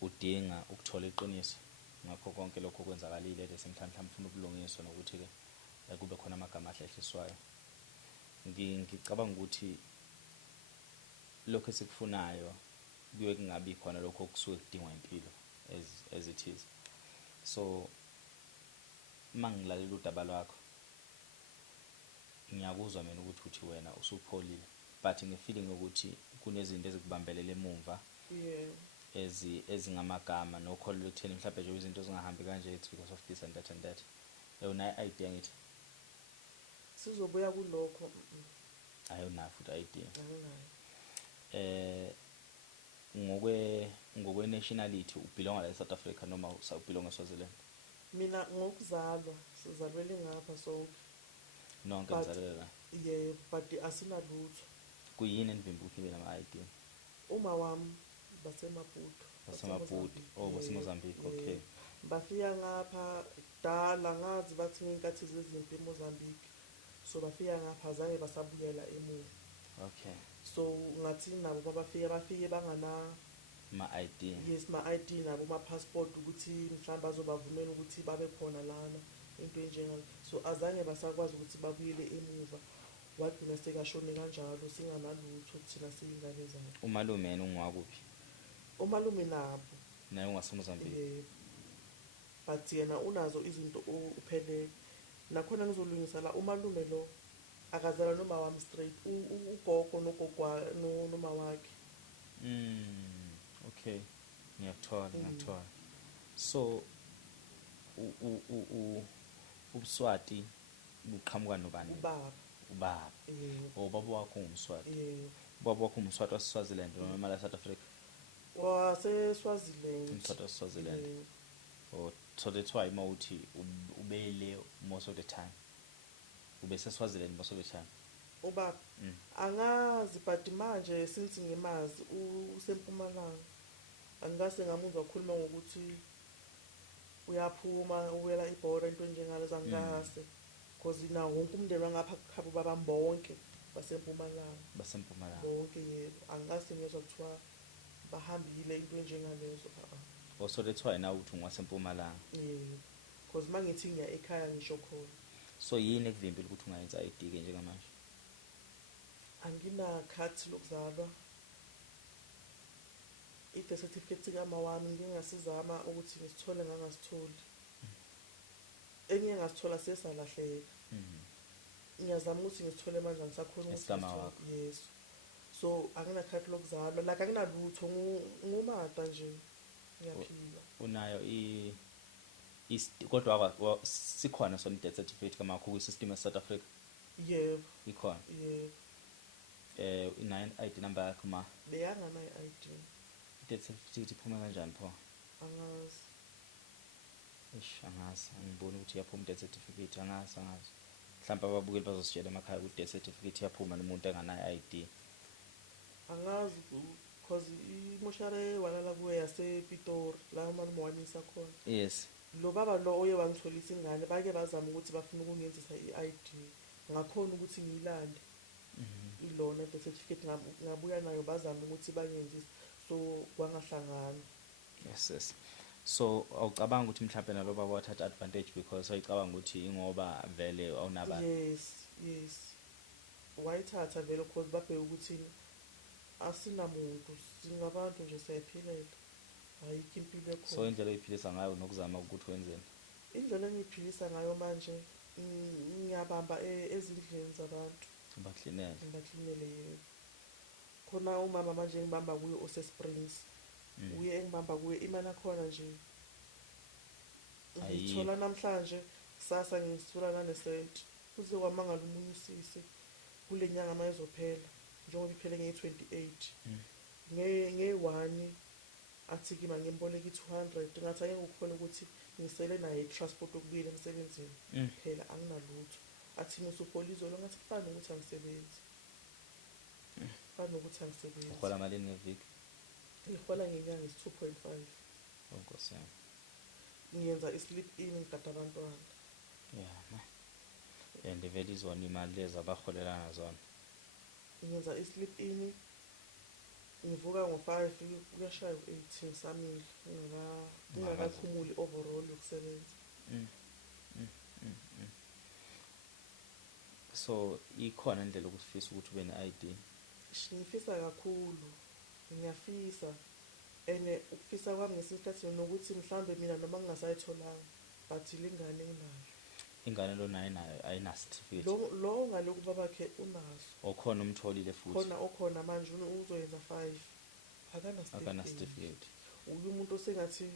udinga ukuthola iqiniso ngakho konke lokho kwenzakalile at the same time mhlambe ufuna ubulungiswa nokuthi ke kube khona amagama ahlehliswayo. Ngicabanga ukuthi lokho esikufunayo kuye kungabi khona lokho okusuke kudingwa impilo as it is. So mangilalela udaba lwakho ngiyakuzwa mina ukuthi uthi wena usupholile but ngefeeling ukuthi kunezinto ezikubambelela emumva ezingamagama nokholwa ekutheni mhlawumbe nje izinto ezingahambi kanje it's because of this and that. Una idea ngithi sizobuya kulokho ayona futhi idea ngokwe nationality ubelonga la eSouth Africa noma ubelonga eSwaziland? Mina ngokuzalwa sizalwele ngapha sonke. Nonke nizalela. Yeah, but asinalutho. Kuyini enivimba ukhibe nama ID? Uma wami basemaputo. BaseMozambique. Okay. Bafika ngapha dala ngazi bathi ngenkathi zezimpi eMozambique. So bafika ngapha zange basabuyela emuva. Okay. So ngathi nabo bafike bangana ma-ID. Yes, ma-ID nabo ma-passport ukuthi mhlawumbe bazobavumela ukuthi babe khona lana into enjengale. So azange basakwazi ukuthi babuyele emuva. Wagcina sekashone kanjalo singanalutho thina siyingane zakhe. Umalume yena ungwakuphi? Umalume nabo. Naye ungaseMozambique. But yena unazo izinto uphelele. Nakhona ngizolungisa la umalume lo akazala noma wami straight ugogo nogogwa noma wakhe. Okay. Ngiyakuthola. So uBswati buqhamuka nobani? Ubaba. Baba wakho ungumSwati. Baba wakho ungumSwati waseSwaziland noma la South Africa? WaseSwaziland. UMswati waseSwaziland. So that's why mawuthi ubele most of the time. Ube seSwaziland most of the time. Ubaba angazi but manje since ngimazi usempumalanga angase ngamuzwa ukukhuluma ngokuthi uyaphuma ubuyela ibhola into njengalezo angase because na wonke umndeni wangapha khabo babambonke basempumalanga bonke yebo angase ngezwe kuthiwa bahambile into njengalezo so that's why now uthi ngwasempumalanga because mangithi ngiya ekhaya ngisho khona. So yini ekuvimbela ukuthi ungayenza ID ke njengamanje? anginakhathi lokuzalwa. I-death certificate sikama wami ngike ngasizama ukuthi ngisithole ngangasitholi. Engike ngasithola sesalahleka. Ngiyazama ukuthi ngisithole manje ngisakhona ukuthi Esigama ngisithole. wakho. Yes. So anginakhathi lokuzalwa, like anginalutho, ngumata nje. Ngiyaphila. Unayo kodwa sikhona sona i-death certificate kamakho kwi-system eSouth Africa Yebo. ikhona. Yebo. Inayo i-ID number yakho ma Beyangana i-ID. i-death certificate iphuma kanjani pho? Angazi. Angazi, angiboni ukuthi iyaphuma i-death certificate, angazi. Mhlawumbe ababukeli bazositshela emakhaya ukuthi i-death certificate iyaphuma nomuntu enganayo i-ID. Angazi because imoshare walala kuwe yasePitori la malumowanisa khona. Yes. Lo baba lo oye wangitholisa ingane bake bazama ukuthi bafuna ukungenzisa i-ID. Ngakhona ukuthi ngiyilande. Ilona the certificate ngabuya nayo bazama ukuthi bangenzise. So kwangahlangana. Yes. So awucabanga ukuthi mhlawumbe nalo baba wathatha advantage because ayicabanga ukuthi ingoba vele awunabani? Yes. Wayithatha vele because babheka ukuthi asinamuntu, singabantu nje siyaphilela. Ayikho impilo ekhona. So indlela oyiphilisa ngayo nokuzama ukuthi wenzeni? Indlela engiyiphilisa ngayo manje ngiyabamba ezindlini zabantu. Ngibaklinele yebo. Khona umama manje engibamba kuye oseSprings. Uye engibamba kuye imali akhona nje. Ngithola namhlanje kusasa ngisithola nanesenti. Kuze kwamangala umunye usisi kule nyanga mayizophela njengoba iphele nge-28. Nge-1 athi kimi ngimboleka i-200 ngathi ake ukukhona ukuthi ngisele naye i-transport okubuyela emsebenzini. Phela anginalutho. Athi musupolizo lo ngathi kufana ukuthi angisebenzi. Uhola malini ngeviki? Ngihola ngenyanga is-2.5. Nkosi yami. Ngiyenza i-sleep in ngigada abantwana. Yeah. And vele izona imali lezi abaholelana zona. Ngiyenza i-sleep in. Ngivuka ngo-5 kuyashaya u-8 ngisamile. Ngingakakhumuli overall yokusebenza. So ikhona indlela ukufisa ukuthi ube ne-ID? Ngifisa kakhulu. Ngiyafisa. Ene ukufisa kwami ngesikhathi nokuthi mhlambe mina noma ngingasayitholanga but lengane enginayo. Ingane lo nayo ayina certificate. Lo ngaloku babakhe unaso. Okhona umtholile futhi. Okhona manje uzoyenza 5. Akana certificate. Umuntu osengathi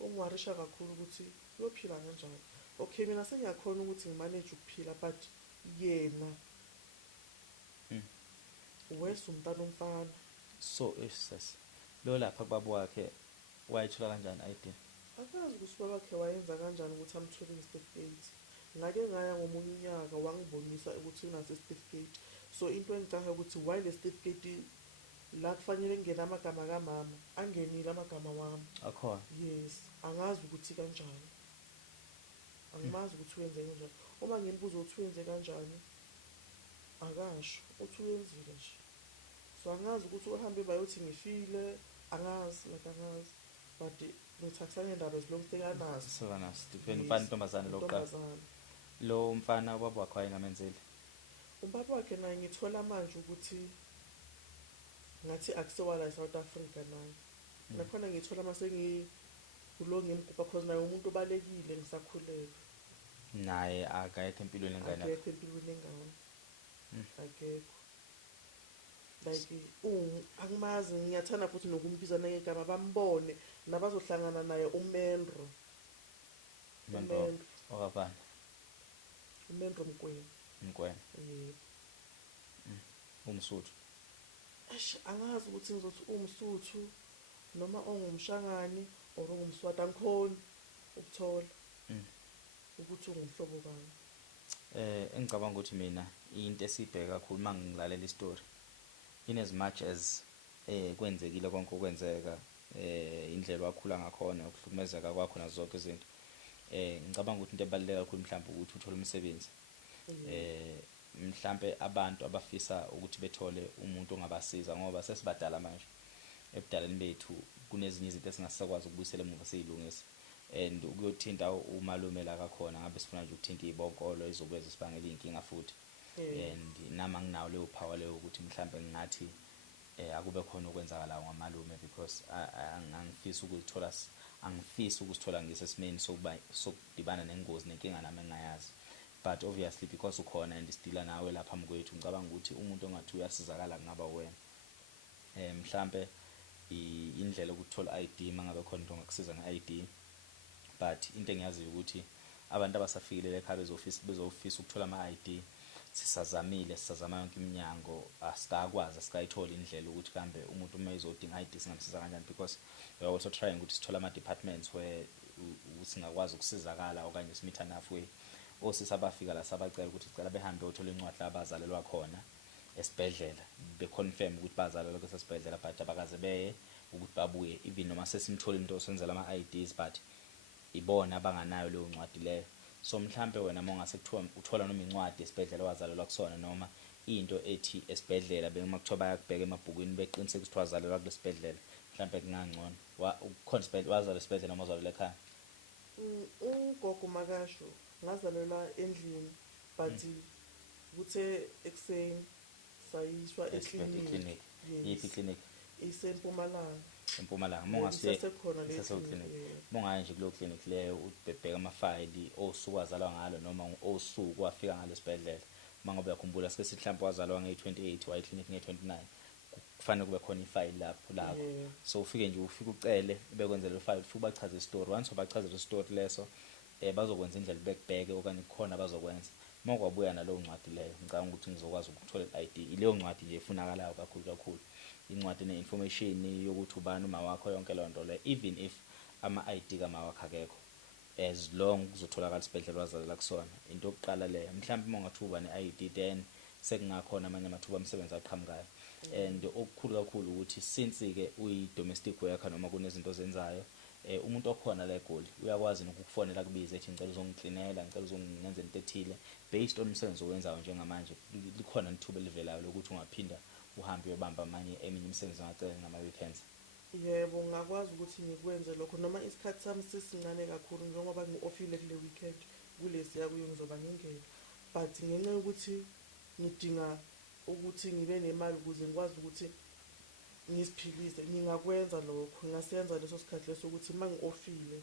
ongwarisha kakhulu ukuthi uyophila kanjani. Okay mina sengiyakhona ukuthi ngimanage ukuphila but yena wesa umntana omfana. So sas lo lapha kubaba wakhe wayithola kanjani ID? Akazi ukuthi babakhe wayenza kanjani ukuthi amthole i-certificate. Ngake ngaya ngomunye unyaka wangibonisa ukuthi unaso i-certificate. So into engicabanga ukuthi why le certificate la kufanele ngene amagama kamama angenile amagama wami. Akhona. Yes, angazi ukuthi kanjani. Angimazi ukuthi wenze kanjani. Uma ngimbuza ukuthi wenze kanjani akasho uthi wenzile nje. So angazi ukuthi uhambe bayothi ngifile, angazi. But ngithathana indaba ezilomtekanazi. Sekanazi depend umfana intombazane lokuqala. Lo mfana ubaba wakhe wayengamenzeli. Ubaba wakhe naye ngithola manje ukuthi ngathi akusewa la eSouth Africa naye. Nakhona ngithola mase kulonge ngimgubha because naye umuntu obalekile ngisakhuleka. Naye akayekho empilweni engane. Akekho empilweni engane. Akekho. Like angimazi ngiyathanda futhi nokumbiza ngegama bambone nabazohlangana naye uMendro. Okabani? uMendro Mkwena. Yebo. Umsuthu. Angazi ukuthi ngizothi umsuthu noma ongumshangani or ungumswati angikhoni ukuthola ukuthi ungumhlobo bani. Engicabanga ukuthi mina into esibheka kakhulu mangilalela istory in as much as kwenzekile konke okwenzeka indlela wakhula ngakhona ukuhlukumezeka kwakho nazo zonke izinto ngicabanga ukuthi into ebaluleke kakhulu mhlawumbe ukuthi uthole umsebenzi mhlawumbe abantu abafisa ukuthi bethole umuntu ongabasiza ngoba sesibadala manje ebudaleni bethu kunezinye izinto esingasakwazi ukubuyisela emuva seyilungisa and ukuyothinta umalume la kakhona ngabe sifuna nje ukuthinta izibonkolo ezokwenza sibangela inkinga futhi and nami anginawo leyo power leyo ukuthi mhlambe ngingathi akube khona okwenzakalayo ngamalume because angifisi ukuzithola ngisesimeni sokudibana nengozi nenkinga nami engayazi. But obviously because ukhona and sidila nawe lapha mkwethu, ngicabanga ukuthi umuntu ongathi uyasizakala kungaba wena. Mhlambe indlela ukuthola ID mangabe khona into ongakusiza nge-ID, but into engiyaziyo ukuthi abantu abasafikile ekhaya bezofisa ukuthola ama-ID sizama yonke iminyango, asikayitholi indlela ukuthi kambe umuntu uma ezodinga ID singamsiza kanjani, because we are also trying ukuthi sithole ama-departments where singakwazi ukusizakala okanye simithane halfway. Osisi abafika la sabacela ukuthi sicela behambe othola incwadi la bazalelwa khona esibhedlela, beconfirm ukuthi bazalelwa kwesibhedlela, but abakaze beye ukuthi babuye even noma sesimtholile into osenzela ama-IDs but ibona abanganayo leyo ncwadi leyo. So mhlambe wena mongase kuthiwa uthola noma incwadi esibhedlela wazalelwa kusona noma into ethi esibhedlela bekuthiwa bayakubheka emabhukwini beqiniseka ukuthi wazalelwa kulesibhedlela, mhlambe kungangcono ukhona isibhedlela wazalelwa esibhedlela noma wazalelwa ekhaya. Ugogo Makasho ngazalelwa endlini but kuthe ekuseni sayishwa eklinikhi. Yiphi iklinikhi? IseMpumalanga. EMpumalanga. Mongaya nje kuleyo clinic leyo ubheka amafayili osuku wazalwa ngalo noma osuku wafika ngalo esibhedlela. Mangabe uyakhumbula sike sithi mhlawumbe wazalwa nge-28 waye clinic nge-29, kufanele kube khona ifayili lakho. So ufike nje ufike ucele bekwenzela ifayili futhi bachaze istory. Once bachazela istory leso bazokwenza indlela bekubheke okanye kukhona bazokwenza. Mokwabuya nalowo ncwadi leyo ngicabanga ukuthi ngizokwazi ukuthola i-ID. Ileyo ncwadi nje efunakalayo kakhulu. Incwadi ne-information yokuthi ubani uma wakho yonke leyo nto le, even if ama-ID kama wakho akekho, as long uzotholakala isibhedlela wazalela kusona. Into yokuqala leyo mhlawumbe uma ungathuba ne-ID then sekungakhona amanye amathuba omsebenzi aqhamukayo. And okukhulu kakhulu ukuthi since ke uyi-domestic worker noma kunezinto zenzayo, umuntu okhona la eGoli uyakwazi nokukufonela kubize ethi ngicela uzongiklinela, ngicela uzongenza into ethile based on umsebenzi owenzayo njengamanje. Likhona ithuba elivelayo lokuthi ungaphinda uhambe uyobamba eminye imisebenzi engacela ngama-weekends. Yebo, ngakwazi ukuthi ngikwenze lokho noma isikhathi sami sisincane kakhulu njengoba ngi-ofile kule weekend kulesiya kuyo ngizoba ngingena, but ngenxa yokuthi ngidinga ukuthi ngibe nemali ukuze ngikwazi ukuthi ngiziphilise, ngingakwenza lokho, ngasenza leso sikhathi leso ukuthi uma ngi-ofile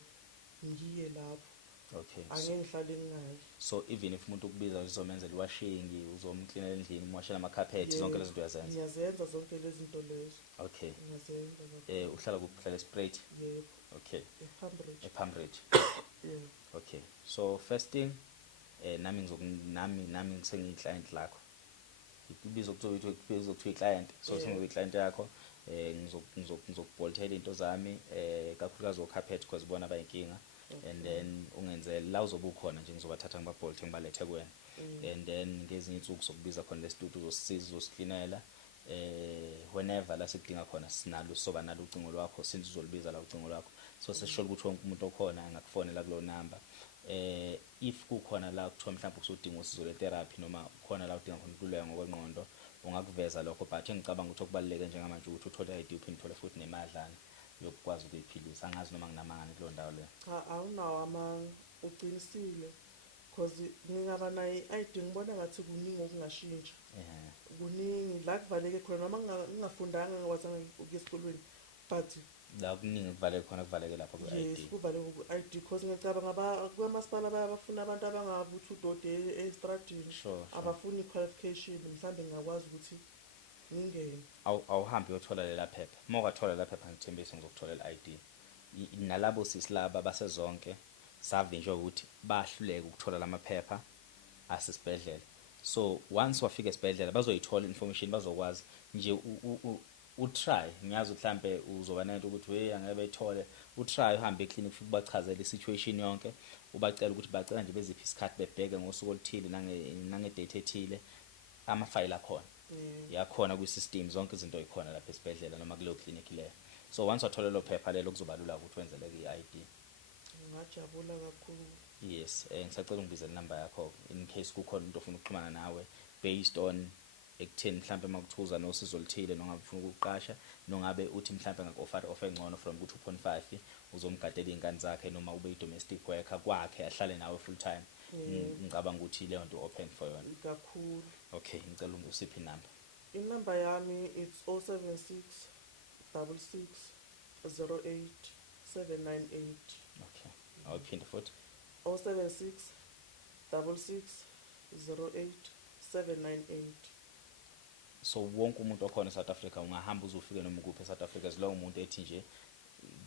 ngiye lapho. Okay. Angeke ngihlale ngingayi. So even if umuntu ukubiza uzomenzela iwashing, uzomklinela endlini, umwashela amakhaphethi, zonke lezi zinto uyazenza? Ngiyazenza zonke lezi zinto lezo. Okay. Ngiyazenza. Uhlala kuphi? Uhlala eSprite? Yebo. Okay. ePalmbridge. Yeah. Okay. So first thing nami ngisengiyiclient lakho. Ibizo kuthiwa iclient. So sengoba iclient yakho ngizokubholthela into zami kakhulukazi okhaphethi because bona abayinkinga. And then ungenzela la uzobe ukhona nje ngizobathatha ngibabholte ngibalethe kuwena. And then ngezinye insuku sokubiza khona le studio uzosisiza uzosiklinela whenever la sikudinga khona soba nalo ucingo lwakho since uzolibiza la ucingo lwakho. So sesisholo ukuthi wonke umuntu okhona angakufonela kulo number. If kukhona la kuthiwa mhlawumbe usudinga usizo le-therapy noma khona la udinga khona ukululeka ngokwengqondo ungakuveza lokho, but ngicabanga ukuthi okubaluleke njengamanje ukuthi uthole i-ID uphinde uthole futhi nemadlana yokukwazi ukuyiphilisa. Angazi noma nginamangani kulo ndawo leyo. Cha, awunawo amanga, uqinisile because ngingaba nayo i-ID ngibona ngathi kuningi okungashintsha. Kuningi la kuvaleke khona noma ngingafundanga ngikwazanga ukuya esikolweni, but la kuningi kuvaleke khona kuvaleke lapha ku-ID. Yes, kuvaleke ku-ID because ngicabanga kwamasipala bayabafuna abantu abangabuthi udode estradini. Sure. Abafuni qualification, mhlambe ngingakwazi ukuthi ngingene. Awuhambe uyothola lela phepha. Uma ukathola lela phepha ngithembisa ngizokutholela i-ID. Nalabo sisilaba basezonke savinjwa ukuthi bahluleke ukuthola lamaphepha asesibhedlela. So once wafika esibhedlela bazoyithola information, bazokwazi nje utry. Ngiyazi mhlambe uzoba nento ukuthi angeke bayithole. Utry uhambe eclinic futhi bachazele isituation yonke, ubacela ukuthi bacela nje beziphi isikhathi bebheke ngosuku oluthile nange-date ethile amafayili akhona. Yakhona kwi-system zonke izinto zikhona lapha esibhedlela noma kuleyo clinic leyo. So once wathola lo phepha lelo kuzoba lula ukuthi wenzeleke i-ID. Ngajabula kakhulu. Yes, ngisacela ungibizele inamba yakho in case kukhona umuntu ofuna ukuxhumana nawe based on ekutheni mhlambe makuthuza nosizo oluthile nongabe ufuna ukuqasha nongabe uthi mhlambe offer engcono from ku-2.5 uzomgadela izingane zakhe noma ube i-domestic worker kwakhe ahlale nawe full time. ngicabanga ukuthi leyo nto open for yona. kakhulu. Okay, ngicela usiphi inamba. Inamba yami it's 076 66 08 798. Okay, awuphinde futhi. 076 66 08 798. So wonke umuntu okhona eSouth Africa ungahamba uzofika noma ukuphi eSouth Africa as long umuntu ethi nje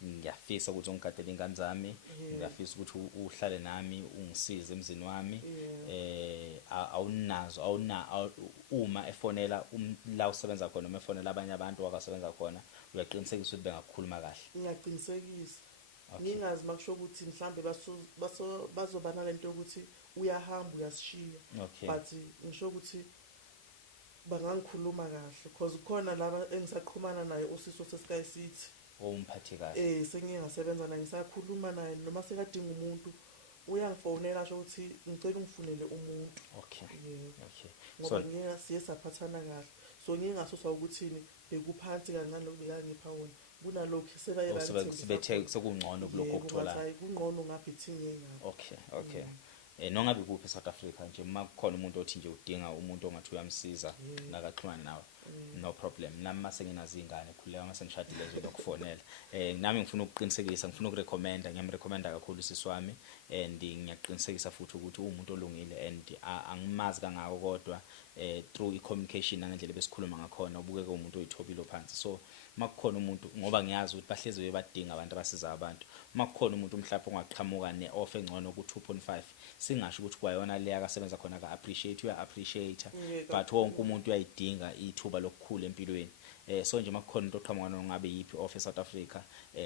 ngiyafisa ukuthi ungigadele ingane zami, ngiyafisa ukuthi uhlale nami ungisize emzini wami. Awunazo uma efonela la usebenza khona noma efonela abanye abantu akasebenza khona uyaqinisekisa ukuthi bengakukhuluma kahle. Ngiyaqinisekisa. Ngingazi makusho ukuthi mhlambe bazoba nalento yokuthi uyahamba uyasishiya. But ngisho ukuthi bangangikhuluma kahle because khona laba engisaqhumana naye uSiso seSky City. Umphathi kahle. Sengingasebenza naye ngisakhuluma naye noma sekadinga umuntu uyangifonela asho ukuthi ngicela ungifunele umuntu. Okay. Okay. Ngoba ngiyasiye saphathana kahle. So ngingasuswa ukuthini bekuphansi kancane lokubekangipha wona. Kunalokho sebethe sekungcono kulokho okutholayo. Kungcono ngaphithi ngengapha. Okay. Nongabe kuphi eSouth Africa nje makukhona umuntu othi nje udinga umuntu ongathi uyamsiza nakaxhumana nawe. No problem. Nami mase nginazo izingane khuleka mase ngishadile nje lokufonela. Nami ngifuna ukuqinisekisa, ngifuna ukurecommenda, ngiyamrecommenda kakhulu sisi wami and ngiyaqinisekisa futhi ukuthi umuntu olungile and angimazi kangako kodwa through i-communication nangendlela besikhuluma ngakhona ubukeke umuntu oyithobile phansi. So makukhona umuntu ngoba ngiyazi ukuthi bahlezi bebadinga abantu abasiza abantu. Makukhona umuntu mhlawumbe ongaqhamuka ne-offer engcono ku-2.5 singasho ukuthi kwayona le akasebenza khona ka appreciate uya-appreciate but wonke umuntu uyayidinga ithuba lokukhula empilweni. So nje makukhona into oqhamuka ngabe yipi offer eSouth Africa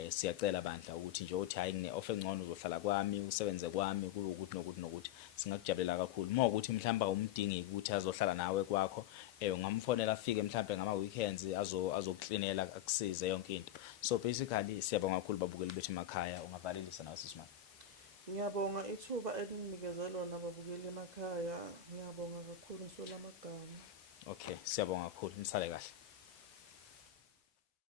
siyacela bandla ukuthi nje uthi hayi ngine-offer engcono uzohlala kwami usebenze kwami kube ukuthi nokuthi singakujabulela kakhulu. Uma ukuthi mhlawumbe umdingi ukuthi azohlala nawe kwakho ungamfonela afike mhlawumbe ngama weekends azokuklinela akusize yonke into. So basically siyabonga kakhulu babukeli bethu emakhaya ungavalelisa nawe sisimama. Ngiyabonga ithuba elinikezwe lona babukeli emakhaya. Ngiyabonga kakhulu ngisola amagama. Okay, siyabonga kakhulu nisale kahle.